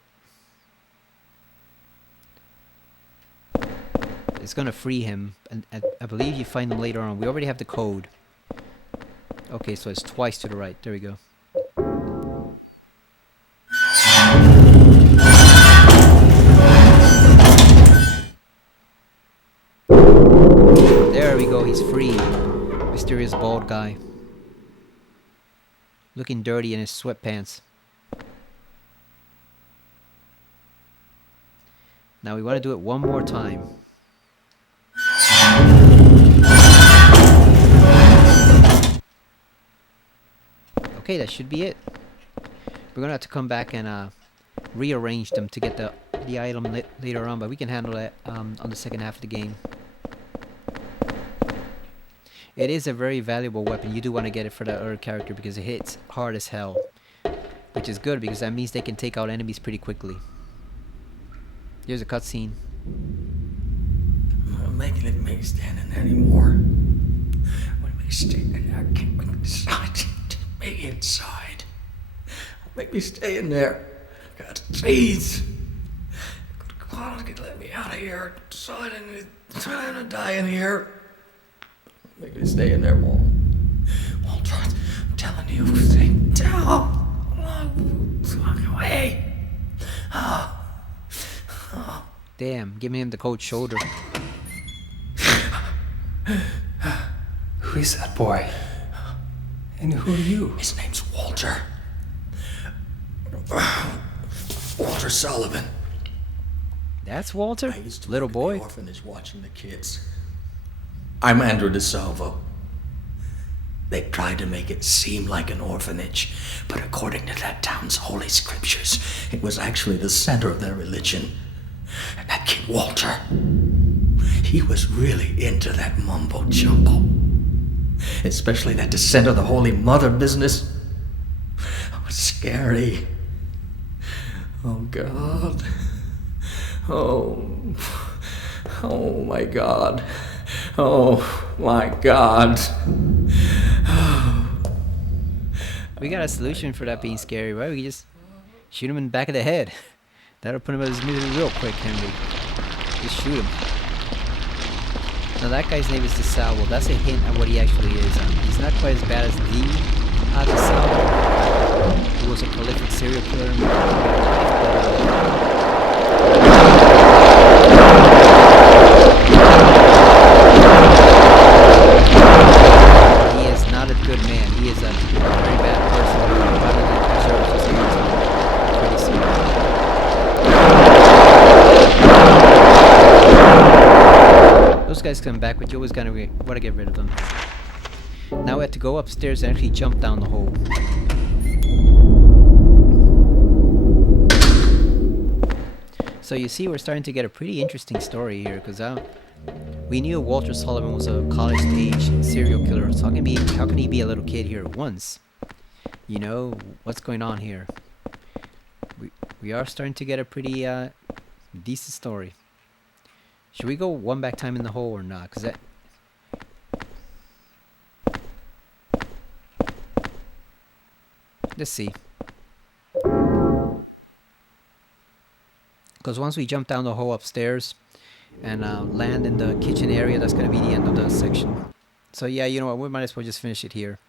It's gonna free him, and I believe you find him later on. We already have the code. Okay, so it's twice to the right. There we go. There we go, he's free. Mysterious bald guy. Looking dirty in his sweatpants. Now we want to do it one more time. Okay, that should be it. We're gonna have to come back and rearrange them to get the item later on, but we can handle that on the second half of the game. It is a very valuable weapon. You do want to get it for that other character because it hits hard as hell, which is good because that means they can take out enemies pretty quickly. Here's a cutscene. I'm not making it make standing there anymore. When we stay in there, I can't make it decide to be inside. Make me stay in there. God, please. God, let me out of here. So I didn't die in here. Make me stay in there, Walt. Walter, I'm telling you, stay down. Walk away. Damn, giving him the cold shoulder. Who is that boy? And who are you? His name's Walter. Walter Sullivan. That's Walter? I used to Little work at the boy? orphanage watching the kids. I'm Andrew DeSalvo. They tried to make it seem like an orphanage, but according to that town's holy scriptures, it was actually the center of their religion. And that kid Walter, he was really into that mumbo jumbo. Especially that descent of the Holy Mother business. It was scary. Oh, God. Oh. Oh, my God. Oh, my God. We got a solution for that being scary, right? We can just shoot him in the back of the head. That'll put him out of his misery real quick, Henry. Just shoot him. Now that guy's name is DeSalvo. That's a hint at what he actually is. He's not quite as bad as the DeSalvo, who was a prolific serial killer in real life, he is not a good man. He is a very bad person who probably deserves his hands pretty soon. Those guys come back, but you always gotta want to get rid of them. Now we have to go upstairs and actually jump down the hole. So you see, we're starting to get a pretty interesting story here, because we knew Walter Sullivan was a college-age serial killer. So how can he be a little kid here at once? You know, what's going on here? We are starting to get a pretty decent story. Should we go one back time in the hole or not? Cause that. Let's see. Because once we jump down the hole upstairs and land in the kitchen area, that's going to be the end of the section. So yeah, you know what, we might as well just finish it here.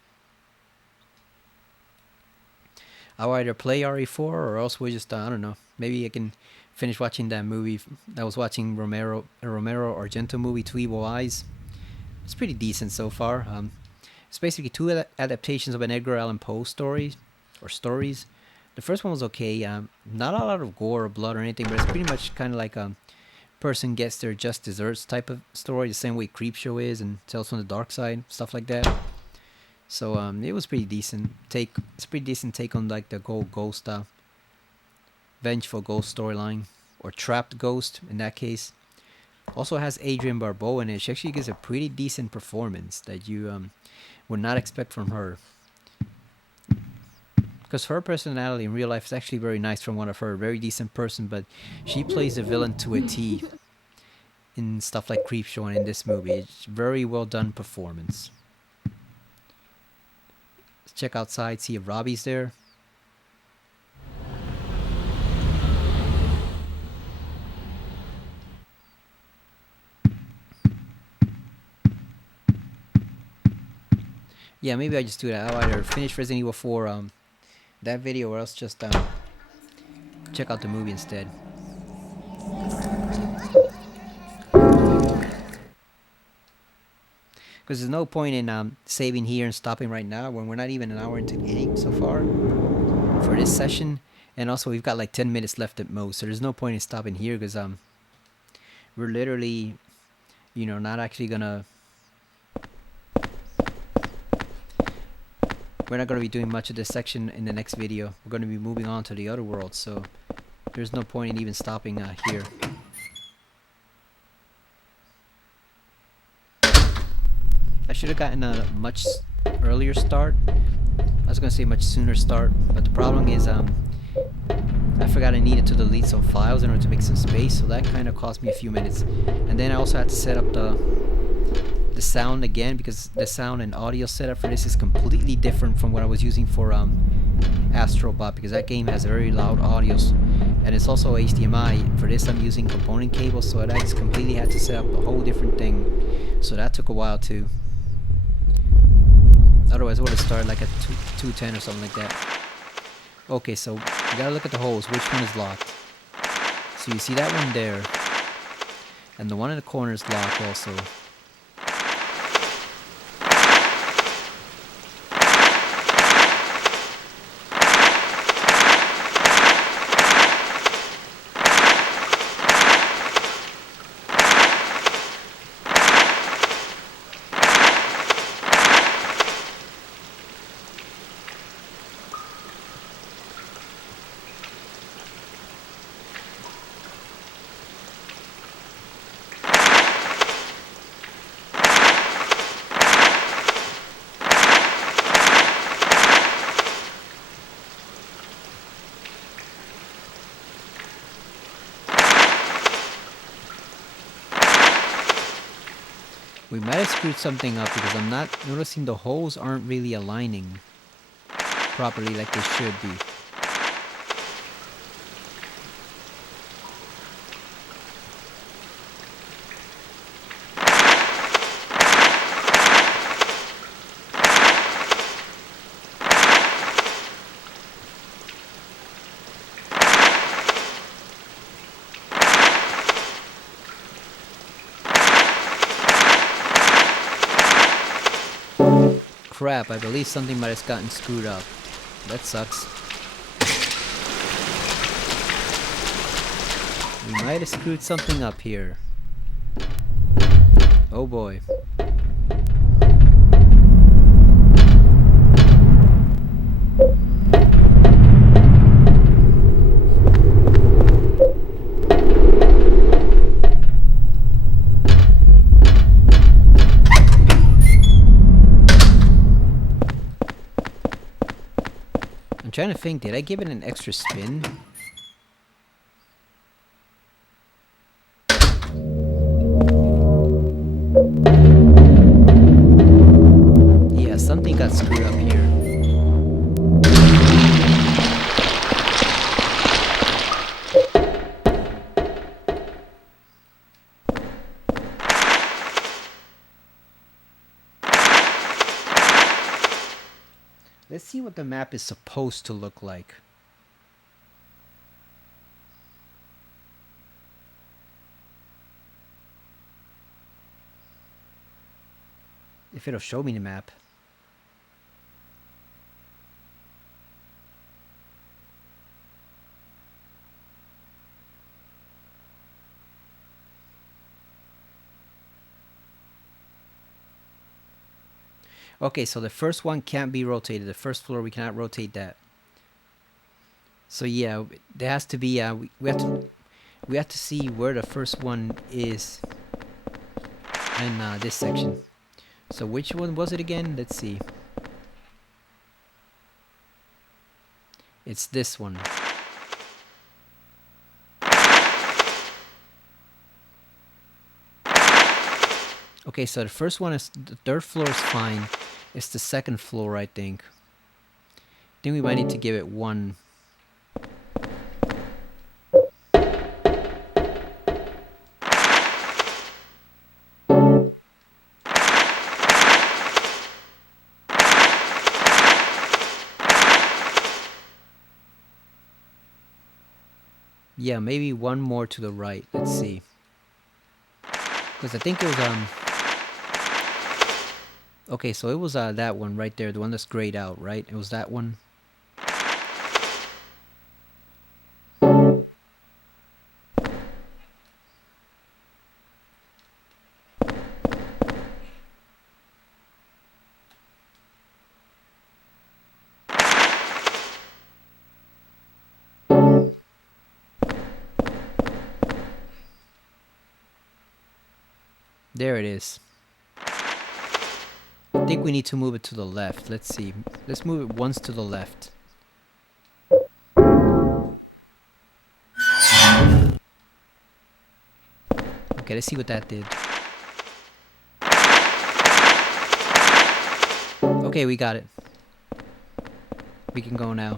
I'll either play RE4 or else we'll just, I don't know, maybe I can finish watching that movie. I was watching Romero Argento movie, Two Evil Eyes. It's pretty decent so far. It's basically two adaptations of an Edgar Allan Poe stories. The first one was okay. Not a lot of gore or blood or anything, but it's pretty much kind of like a person gets their just desserts type of story, the same way Creepshow is, and Tales from the Dark Side, stuff like that. So it was pretty decent take. It's a pretty decent take on like the ghost, vengeful ghost storyline, or trapped ghost in that case. Also has Adrienne Barbeau in it. She actually gives a pretty decent performance that you would not expect from her. Because her personality in real life is actually very nice from what I've heard. Very decent person, but she plays the villain to a T in stuff like Creepshow and in this movie. It's very well done performance. Let's check outside, see if Robbie's there. Yeah, maybe I just do that. I'll either finish Resident Evil 4 that video or else just check out the movie instead. Because there's no point in saving here and stopping right now when we're not even an hour into the game so far for this session. And also we've got like 10 minutes left at most, so there's no point in stopping here because we're literally, you know, not actually gonna. We're not going to be doing much of this section in the next video. We're going to be moving on to the other world, so there's no point in even stopping here. I should have gotten a much earlier start. I was going to say much sooner start, but the problem is I forgot I needed to delete some files in order to make some space, so that kind of cost me a few minutes. And then I also had to set up the sound again, because the sound and audio setup for this is completely different from what I was using for Astrobot, because that game has very loud audios and it's also HDMI. For this I'm using component cables, so I just completely had to set up a whole different thing, so that took a while too. Otherwise I would have started like at 210 or something like that. Okay, so you gotta look at the holes, which one is locked. So you see that one there, and the one in the corner is locked also. We might have screwed something up because I'm not noticing the holes aren't really aligning properly like they should be. Crap, I believe something might have gotten screwed up. That sucks. We might have screwed something up here. Oh boy. I'm trying to think, did I give it an extra spin? Yeah, something got screwed up here. Let's see what the map is supposed to look like. If it'll show me the map. Okay, so the first one can't be rotated. The first floor, we cannot rotate that. So yeah, there has to be. We have to see where the first one is in this section. So which one was it again? Let's see. It's this one. Okay, so the first one is the third floor is fine. It's the second floor, I think. I think we might need to give it one. Yeah, maybe one more to the right. Let's see. Because I think it was okay, so it was that one right there, the one that's grayed out, right? It was that one. There it is. I think we need to move it to the left. Let's see. Let's move it once to the left. Okay, let's see what that did. Okay, we got it. We can go now.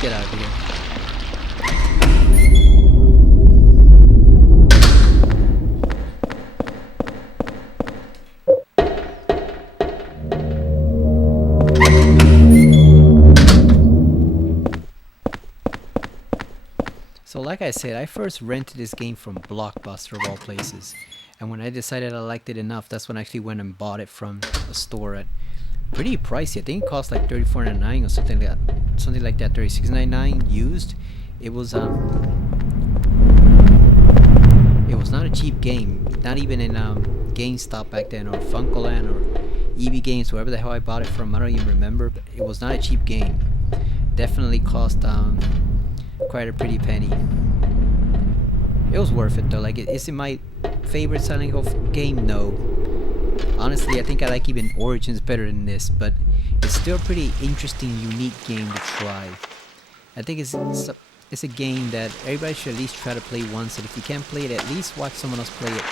Get out of here. So like I said, I first rented this game from Blockbuster of all places. And when I decided I liked it enough, that's when I actually went and bought it from a store at pretty pricey. I think it cost like $34.99 or something like that. Something like that, $36.99 used. It was not a cheap game. Not even in GameStop back then, or Funkoland, or EB Games, wherever the hell I bought it from. I don't even remember. But it was not a cheap game. Definitely cost quite a pretty penny. It was worth it though. Like, is it my favorite Silent Hill game? No. Honestly, I think I like even Origins better than this, but it's still a pretty interesting, unique game to try. I think it's a game that everybody should at least try to play once, and if you can't play it, at least watch someone else play it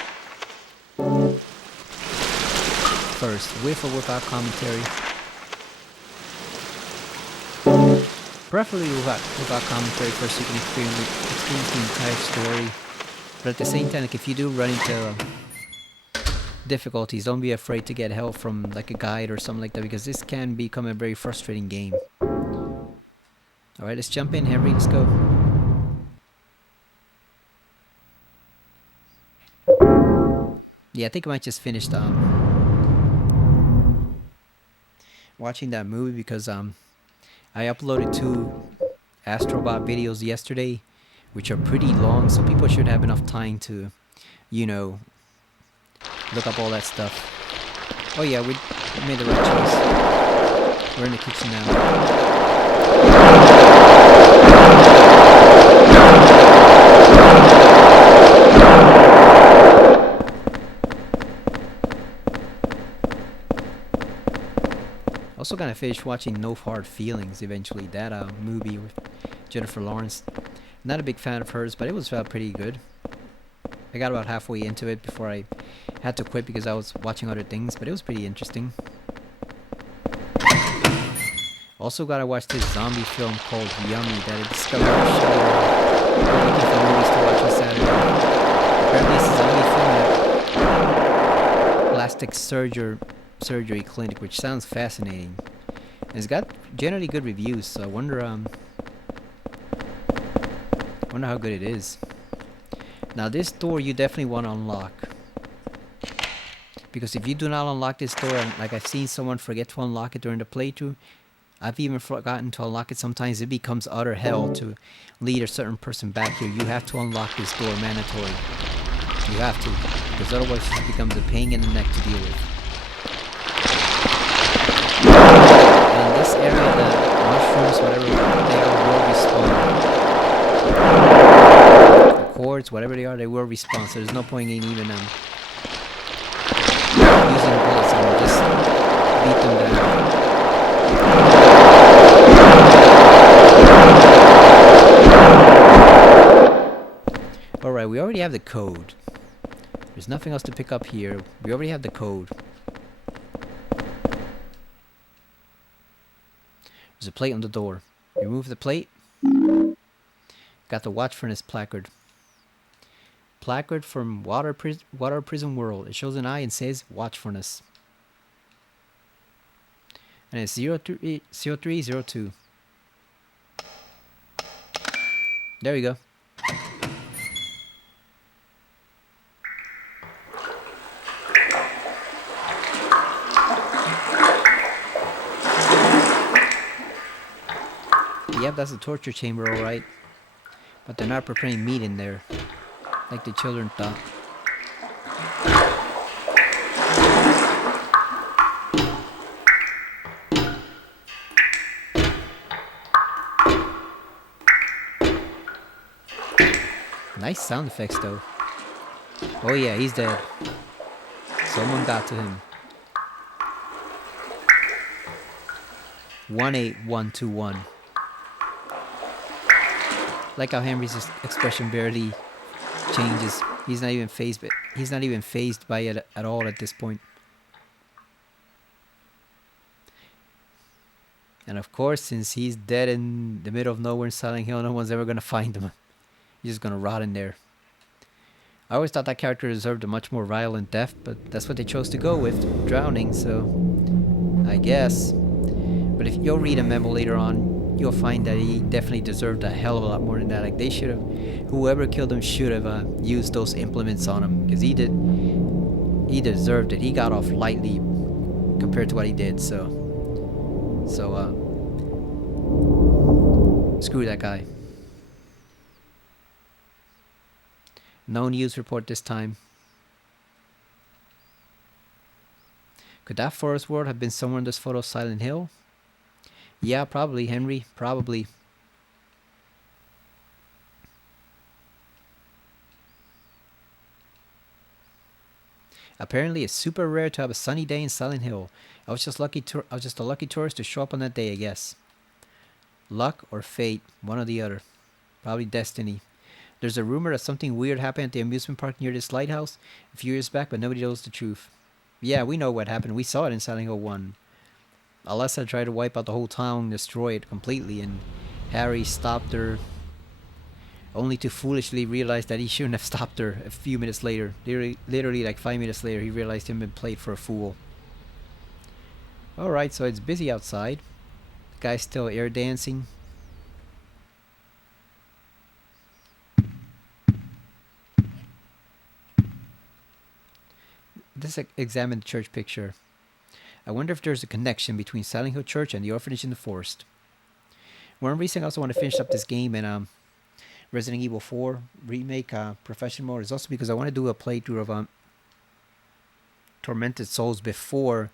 first, with or without commentary. Preferably without commentary first, so you can experience the entire story. But at the same time, like if you do run into difficulties, don't be afraid to get help from like a guide or something like that, because this can become a very frustrating game. Alright, let's jump in, Henry, let's go. Yeah, I think I might just finished watching that movie because I uploaded 2 Astrobot videos yesterday, which are pretty long, so people should have enough time to, you know, look up all that stuff. Oh yeah, we made the right choice. We're in the kitchen now. Also gonna finish watching No Hard Feelings eventually, that movie with Jennifer Lawrence. Not a big fan of hers, but it was pretty good. I got about halfway into it before I had to quit because I was watching other things, but it was pretty interesting. Also gotta watch this zombie film called Yummy that I discovered on the show. We're looking for movies to watch on Saturday. Apparently it's a zombie film at a plastic surgery clinic, which sounds fascinating. And it's got generally good reviews, so I wonder how good it is. Now this door you definitely want to unlock, because if you do not unlock this door, and like I've seen someone forget to unlock it during the playthrough, I've even forgotten to unlock it sometimes, it becomes utter hell to lead a certain person back here. You have to unlock this door, mandatory. You have to, because otherwise it becomes a pain in the neck to deal with. And in this area, the mushrooms, whatever they are, will respawn. The cords, whatever they are, they will respawn, so there's no point in even using bullets on them, just beat them down. Alright, we already have the code. There's nothing else to pick up here. We already have the code. There's a plate on the door. Remove the plate. Got the watch furnace placard. Placard from Water Prison World. It shows an eye and says watch furnace. And it's 0302. There you go. Yep, that's a torture chamber, alright. But they're not preparing meat in there, like the children thought. Nice sound effects, though. Oh yeah, he's dead. Someone got to him. 18121. Like how Henry's expression barely changes. He's not even phased by it at all at this point. And of course, since he's dead in the middle of nowhere in Silent Hill, no one's ever gonna find him. He's just gonna rot in there. I always thought that character deserved a much more violent death, but that's what they chose to go with, drowning, so I guess. But if you'll read a memo later on, you'll find that he definitely deserved a hell of a lot more than that. Like they should have, whoever killed him should have used those implements on him, because he deserved it. He got off lightly compared to what he did. So screw that guy. No news report this time. Could that forest world have been somewhere in this photo of Silent Hill? Yeah, probably, Henry. Probably. Apparently, it's super rare to have a sunny day in Silent Hill. I was just a lucky tourist to show up on that day, I guess. Luck or fate, one or the other. Probably destiny. There's a rumor that something weird happened at the amusement park near this lighthouse a few years back, but nobody knows the truth. Yeah, we know what happened. We saw it in Silent Hill 1. Alessa tried to wipe out the whole town, destroy it completely, and Harry stopped her, only to foolishly realize that he shouldn't have stopped her a few minutes later. Literally like 5 minutes later, he realized he'd been played for a fool. Alright, so it's busy outside. The guy's still air dancing. Let's examine the church picture. I wonder if there's a connection between Silent Hill Church and the orphanage in the forest. One reason I also want to finish up this game and Resident Evil 4 remake professional mode is also because I want to do a playthrough of Tormented Souls before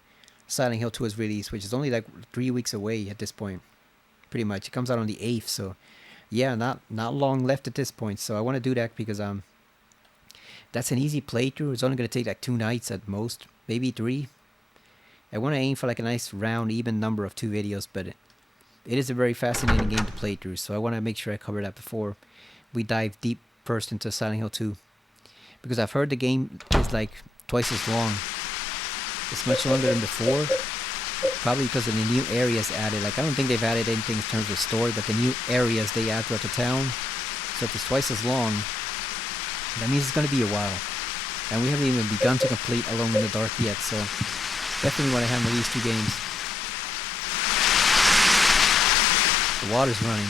Silent Hill 2 is released, which is only like 3 weeks away at this point. Pretty much, it comes out on the 8th, so yeah, not long left at this point. So I want to do that because that's an easy playthrough. It's only going to take like 2 nights at most, maybe 3. I want to aim for like a nice round even number of 2 videos, but it is a very fascinating game to play through, so I want to make sure I cover that before we dive deep first into Silent Hill 2. Because I've heard the game is like twice as long. It's much longer than before, probably because of the new areas added. Like, I don't think they've added anything in terms of story, but the new areas they add throughout the town. So if it's twice as long, that means it's going to be a while. And we haven't even begun to complete Alone in the Dark yet, so definitely want to handle these 2 games. The water's running.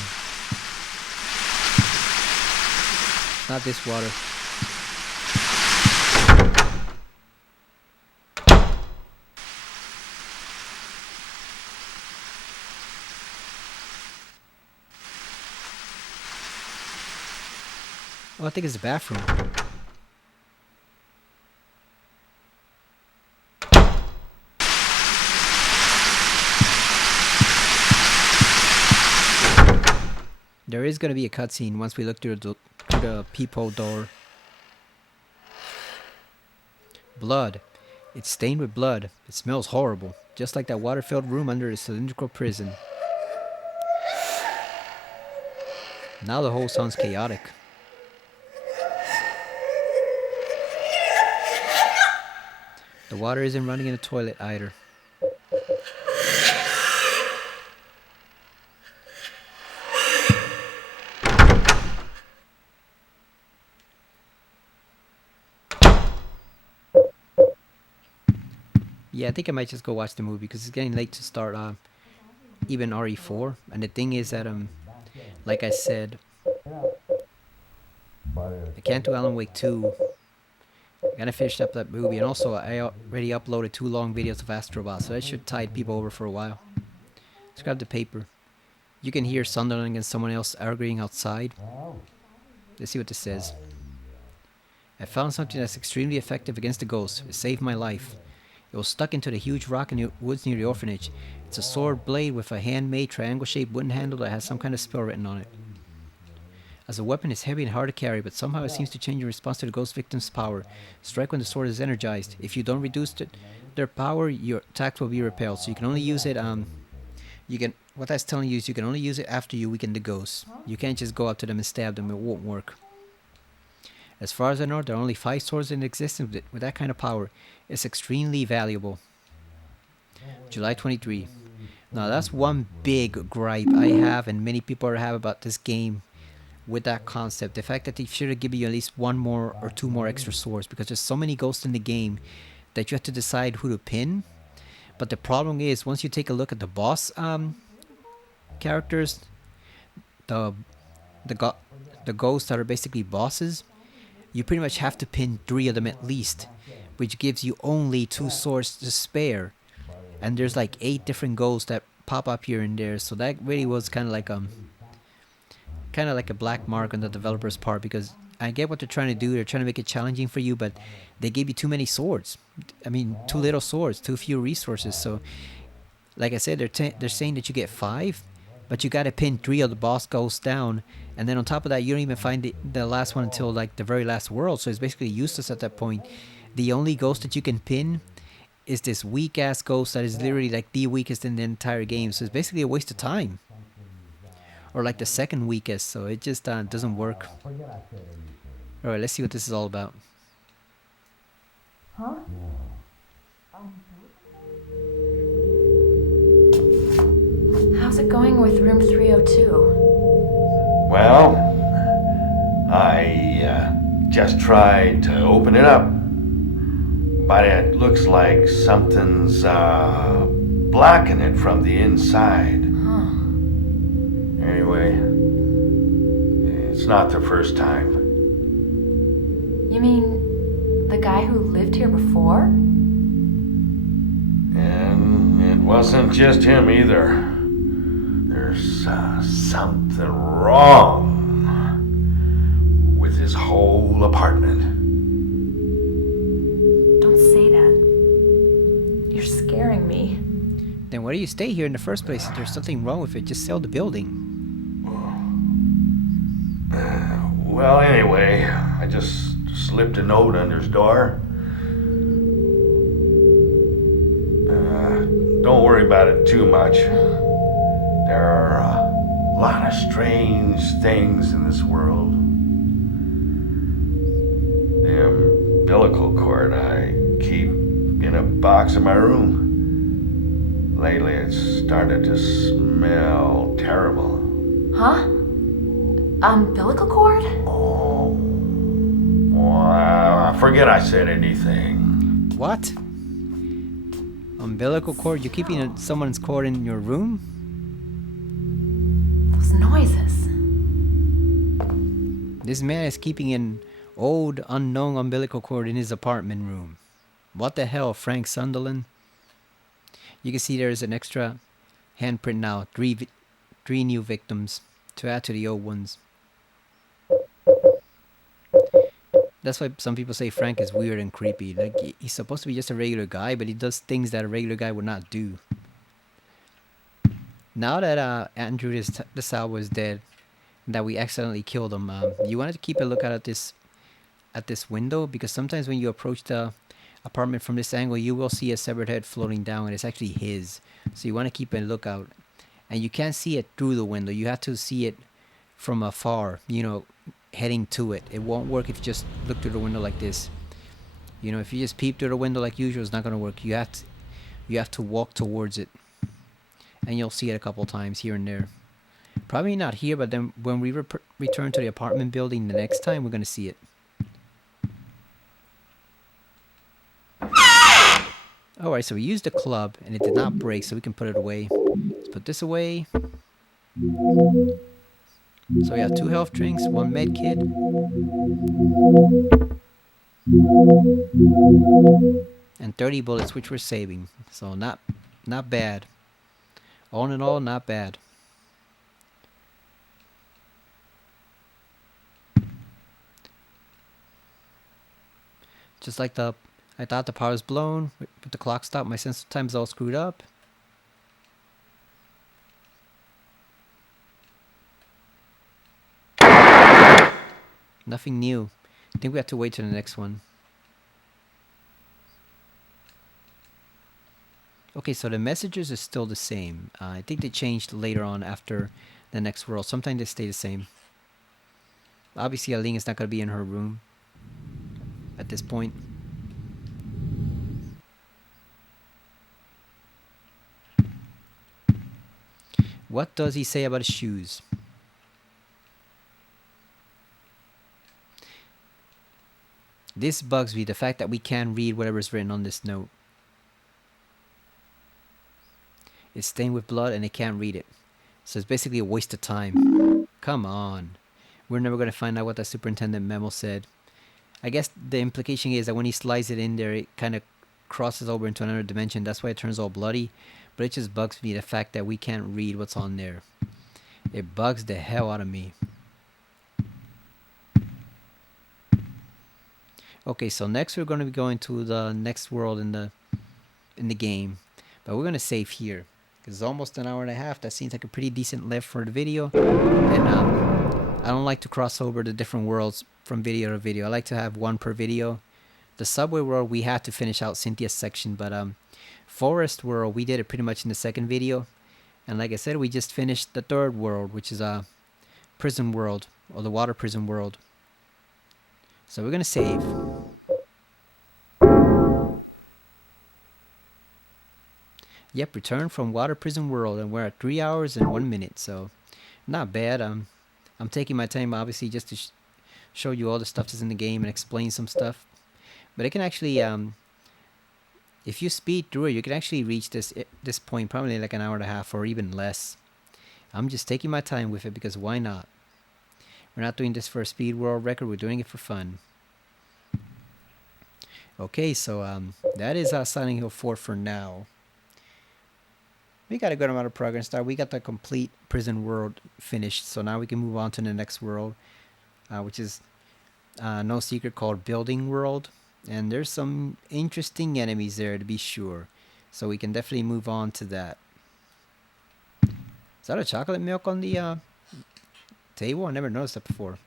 Not this water. Oh, I think it's the bathroom. There is going to be a cutscene once we look through the peephole door. Blood. It's stained with blood. It smells horrible, just like that water-filled room under the cylindrical prison. Now the whole sounds chaotic. The water isn't running in the toilet either. Yeah, I think I might just go watch the movie because it's getting late to start even RE4. And the thing is that like I said, I can't do Alan Wake 2. I gotta finish up that movie, and also I already uploaded 2 long videos of Astrobot, so that should tide people over for a while. Let's grab the paper. You can hear Sunderland and someone else arguing outside. Let's see what this says. I found something that's extremely effective against the ghosts. It saved my life. It was stuck into the huge rock in the woods near the orphanage. It's a sword blade with a handmade triangle-shaped wooden handle that has some kind of spell written on it. As a weapon, it's heavy and hard to carry, but somehow it seems to change in response to the ghost victim's power. Strike when the sword is energized. If you don't reduce their power, your attack will be repelled. So you can only use it. What that's telling you is you can only use it after you weaken the ghost. You can't just go up to them and stab them. It won't work. As far as I know, there are only 5 swords in existence with that kind of power. It's extremely valuable. July 23. Now that's one big gripe I have, and many people have about this game. With that concept, the fact that they should have given you at least 1 more or 2 more extra swords, because there's so many ghosts in the game that you have to decide who to pin. But the problem is, once you take a look at the boss characters, the ghosts that are basically bosses, you pretty much have to pin 3 of them at least, which gives you only 2 swords to spare. And there's like 8 different ghosts that pop up here and there, so that really was kind of like a black mark on the developer's part, because I get what they're trying to do. They're trying to make it challenging for you, but they gave you too many swords. I mean, too little swords, too few resources. So, like I said, they're saying that you get 5, but you got to pin 3 of the boss ghosts down, and then on top of that, you don't even find the last one until like the very last world. So it's basically useless at that point. The only ghost that you can pin is this weak ass ghost that is literally like the weakest in the entire game. So it's basically a waste of time, or like the second weakest. So it just doesn't work. All right, let's see what this is all about. Huh? How's it going with room 302? Well, I just tried to open it up, but it looks like something's blocking it from the inside. Huh. Anyway, it's not the first time. You mean the guy who lived here before? And it wasn't just him either. There's something wrong with his whole apartment. Don't say that. You're scaring me. Then why do you stay here in the first place? If there's something wrong with it, just sell the building. Well, anyway, I just slipped a note under his door. Don't worry about it too much. There are a lot of strange things in this world. The umbilical cord I keep in a box in my room. Lately it's started to smell terrible. Huh? Umbilical cord? Oh, well, forget I said anything. What? Umbilical cord? You're keeping someone's cord in your room? Those noises. This man is keeping an old, unknown umbilical cord in his apartment room. What the hell, Frank Sunderland? You can see there is an extra handprint now. Three new victims to add to the old ones. That's why some people say Frank is weird and creepy. Like, he's supposed to be just a regular guy, but he does things that a regular guy would not do. Now that Andrew DeSalle is dead, that we accidentally killed him, you wanted to keep a lookout at this window, because sometimes when you approach the apartment from this angle, you will see a severed head floating down, and it's actually his. So you want to keep a lookout, and you can't see it through the window. You have to see it from afar, heading to it. It won't work if you just look through the window like this. If you just peep through the window like usual, it's not going to work. You have to walk towards it, and you'll see it a couple times here and there. Probably not here, but then when we return to the apartment building the next time, we're going to see it. Alright, so we used the club, and it did not break, so we can put it away. Let's put this away. So we have 2 health drinks, 1 med kit. And 30 bullets, which we're saving. So not bad. All in all, not bad. Just like I thought the power was blown, but the clock stopped. My sense of time is all screwed up. Nothing new. I think we have to wait till the next one. Okay, so the messages are still the same. I think they changed later on after the next world. Sometimes they stay the same. Obviously, Aline is not going to be in her room at this point. What does he say about his shoes? This bugs me, the fact that we can't read whatever's written on this note. It's stained with blood and they can't read it. So it's basically a waste of time. Come on. We're never going to find out what that superintendent memo said. I guess the implication is that when he slides it in there, it kind of crosses over into another dimension. That's why it turns all bloody. But it just bugs me, the fact that we can't read what's on there. It bugs the hell out of me. Okay, so next we're going to be going to the next world in the game. But we're going to save here. Because it's almost an hour and a half. That seems like a pretty decent length for the video. And I don't like to cross over the different worlds from video to video. I like to have one per video. The subway world we had to finish out Cynthia's section, but forest world we did it pretty much in the second video. And like I said, we just finished the third world, which is a prison world, or the water prison world. So we're gonna save. Yep, return from water prison world, and we're at 3 hours and 1 minute, so not bad. I'm taking my time, obviously, just to show you all the stuff that's in the game and explain some stuff. But it can actually, if you speed through it, you can actually reach this point probably like an hour and a half or even less. I'm just taking my time with it because why not? We're not doing this for a speed world record. We're doing it for fun. Okay, so that is Silent Hill 4 for now. We got a good amount of progress now. We got the complete prison world finished, so now we can move on to the next world, which is no secret called Building World. And there's some interesting enemies there to be sure, so we can definitely move on to that. Is that a chocolate milk on the table? I never noticed that before.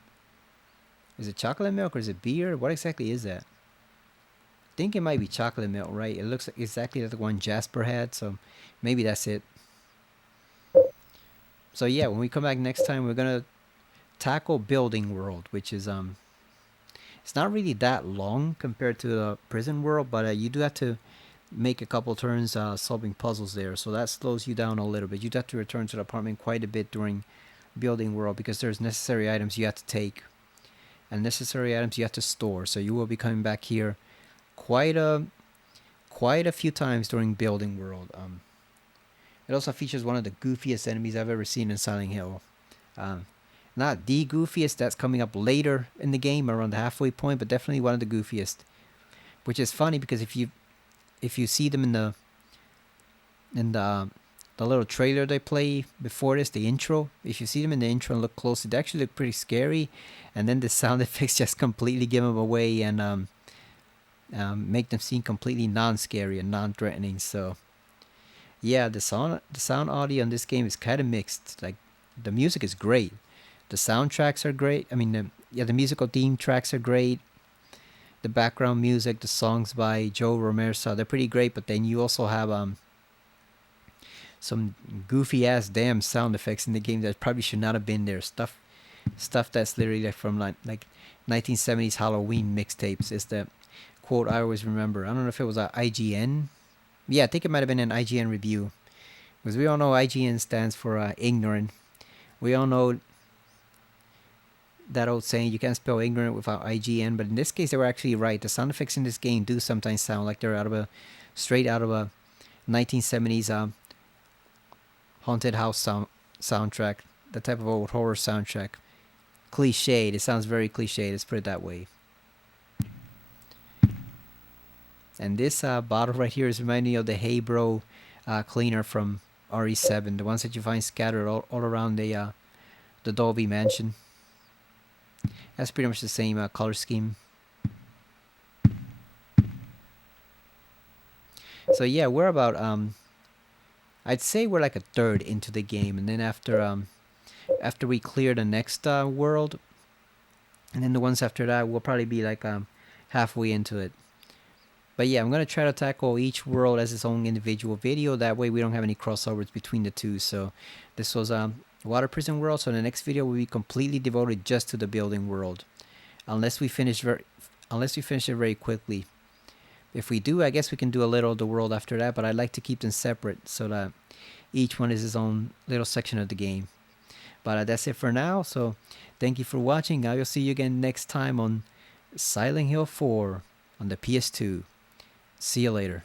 Is it chocolate milk or is it beer? What exactly is that? I think it might be chocolate milk, right? It looks like exactly like the one Jasper had, so maybe that's it. So yeah, when we come back next time, we're gonna tackle Building World, which is it's not really that long compared to the prison world, but you do have to make a couple turns solving puzzles there, so that slows you down a little bit. You'd have to return to the apartment quite a bit during Building World because there's necessary items you have to take and necessary items you have to store, so you will be coming back here quite a few times during Building World. It also features one of the goofiest enemies I've ever seen in Silent Hill. Not the goofiest, that's coming up later in the game around the halfway point, but definitely one of the goofiest. Which is funny because if you see them in the little trailer they play before this, the intro, if you see them in the intro and look closely, they actually look pretty scary, and then the sound effects just completely give them away and make them seem completely non-scary and non-threatening. So yeah, the sound audio in this game is kind of mixed. Like, the music is great, the soundtracks are great. I mean, the musical theme tracks are great. The background music, the songs by Joe Romero, they're pretty great. But then you also have some goofy ass damn sound effects in the game that probably should not have been there. Stuff that's literally like from like 1970s Halloween mixtapes is the quote I always remember. I don't know if it was a IGN. Yeah, I think it might have been an IGN review, because we all know IGN stands for ignorant. We all know that old saying, you can't spell ignorant without IGN, but in this case they were actually right. The sound effects in this game do sometimes sound like they're straight out of a 1970s haunted house soundtrack, the type of old horror soundtrack. Cliched. It sounds very cliched, let's put it that way. And this bottle right here is reminding me of the Hey Bro cleaner from RE7, the ones that you find scattered all around the Dolby mansion. That's pretty much the same color scheme. So yeah, we're about I'd say we're like a third into the game, and then after we clear the next world, and then the ones after that, we'll probably be like halfway into it. But yeah, I'm gonna try to tackle each world as its own individual video. That way we don't have any crossovers between the two. So this was water prison world. So the next video will be completely devoted just to the building world, unless we finish it very quickly. If we do, I guess we can do a little of the world after that. But I'd like to keep them separate so that each one is its own little section of the game. But that's it for now. So thank you for watching. I will see you again next time on Silent Hill 4 on the PS2. See you later.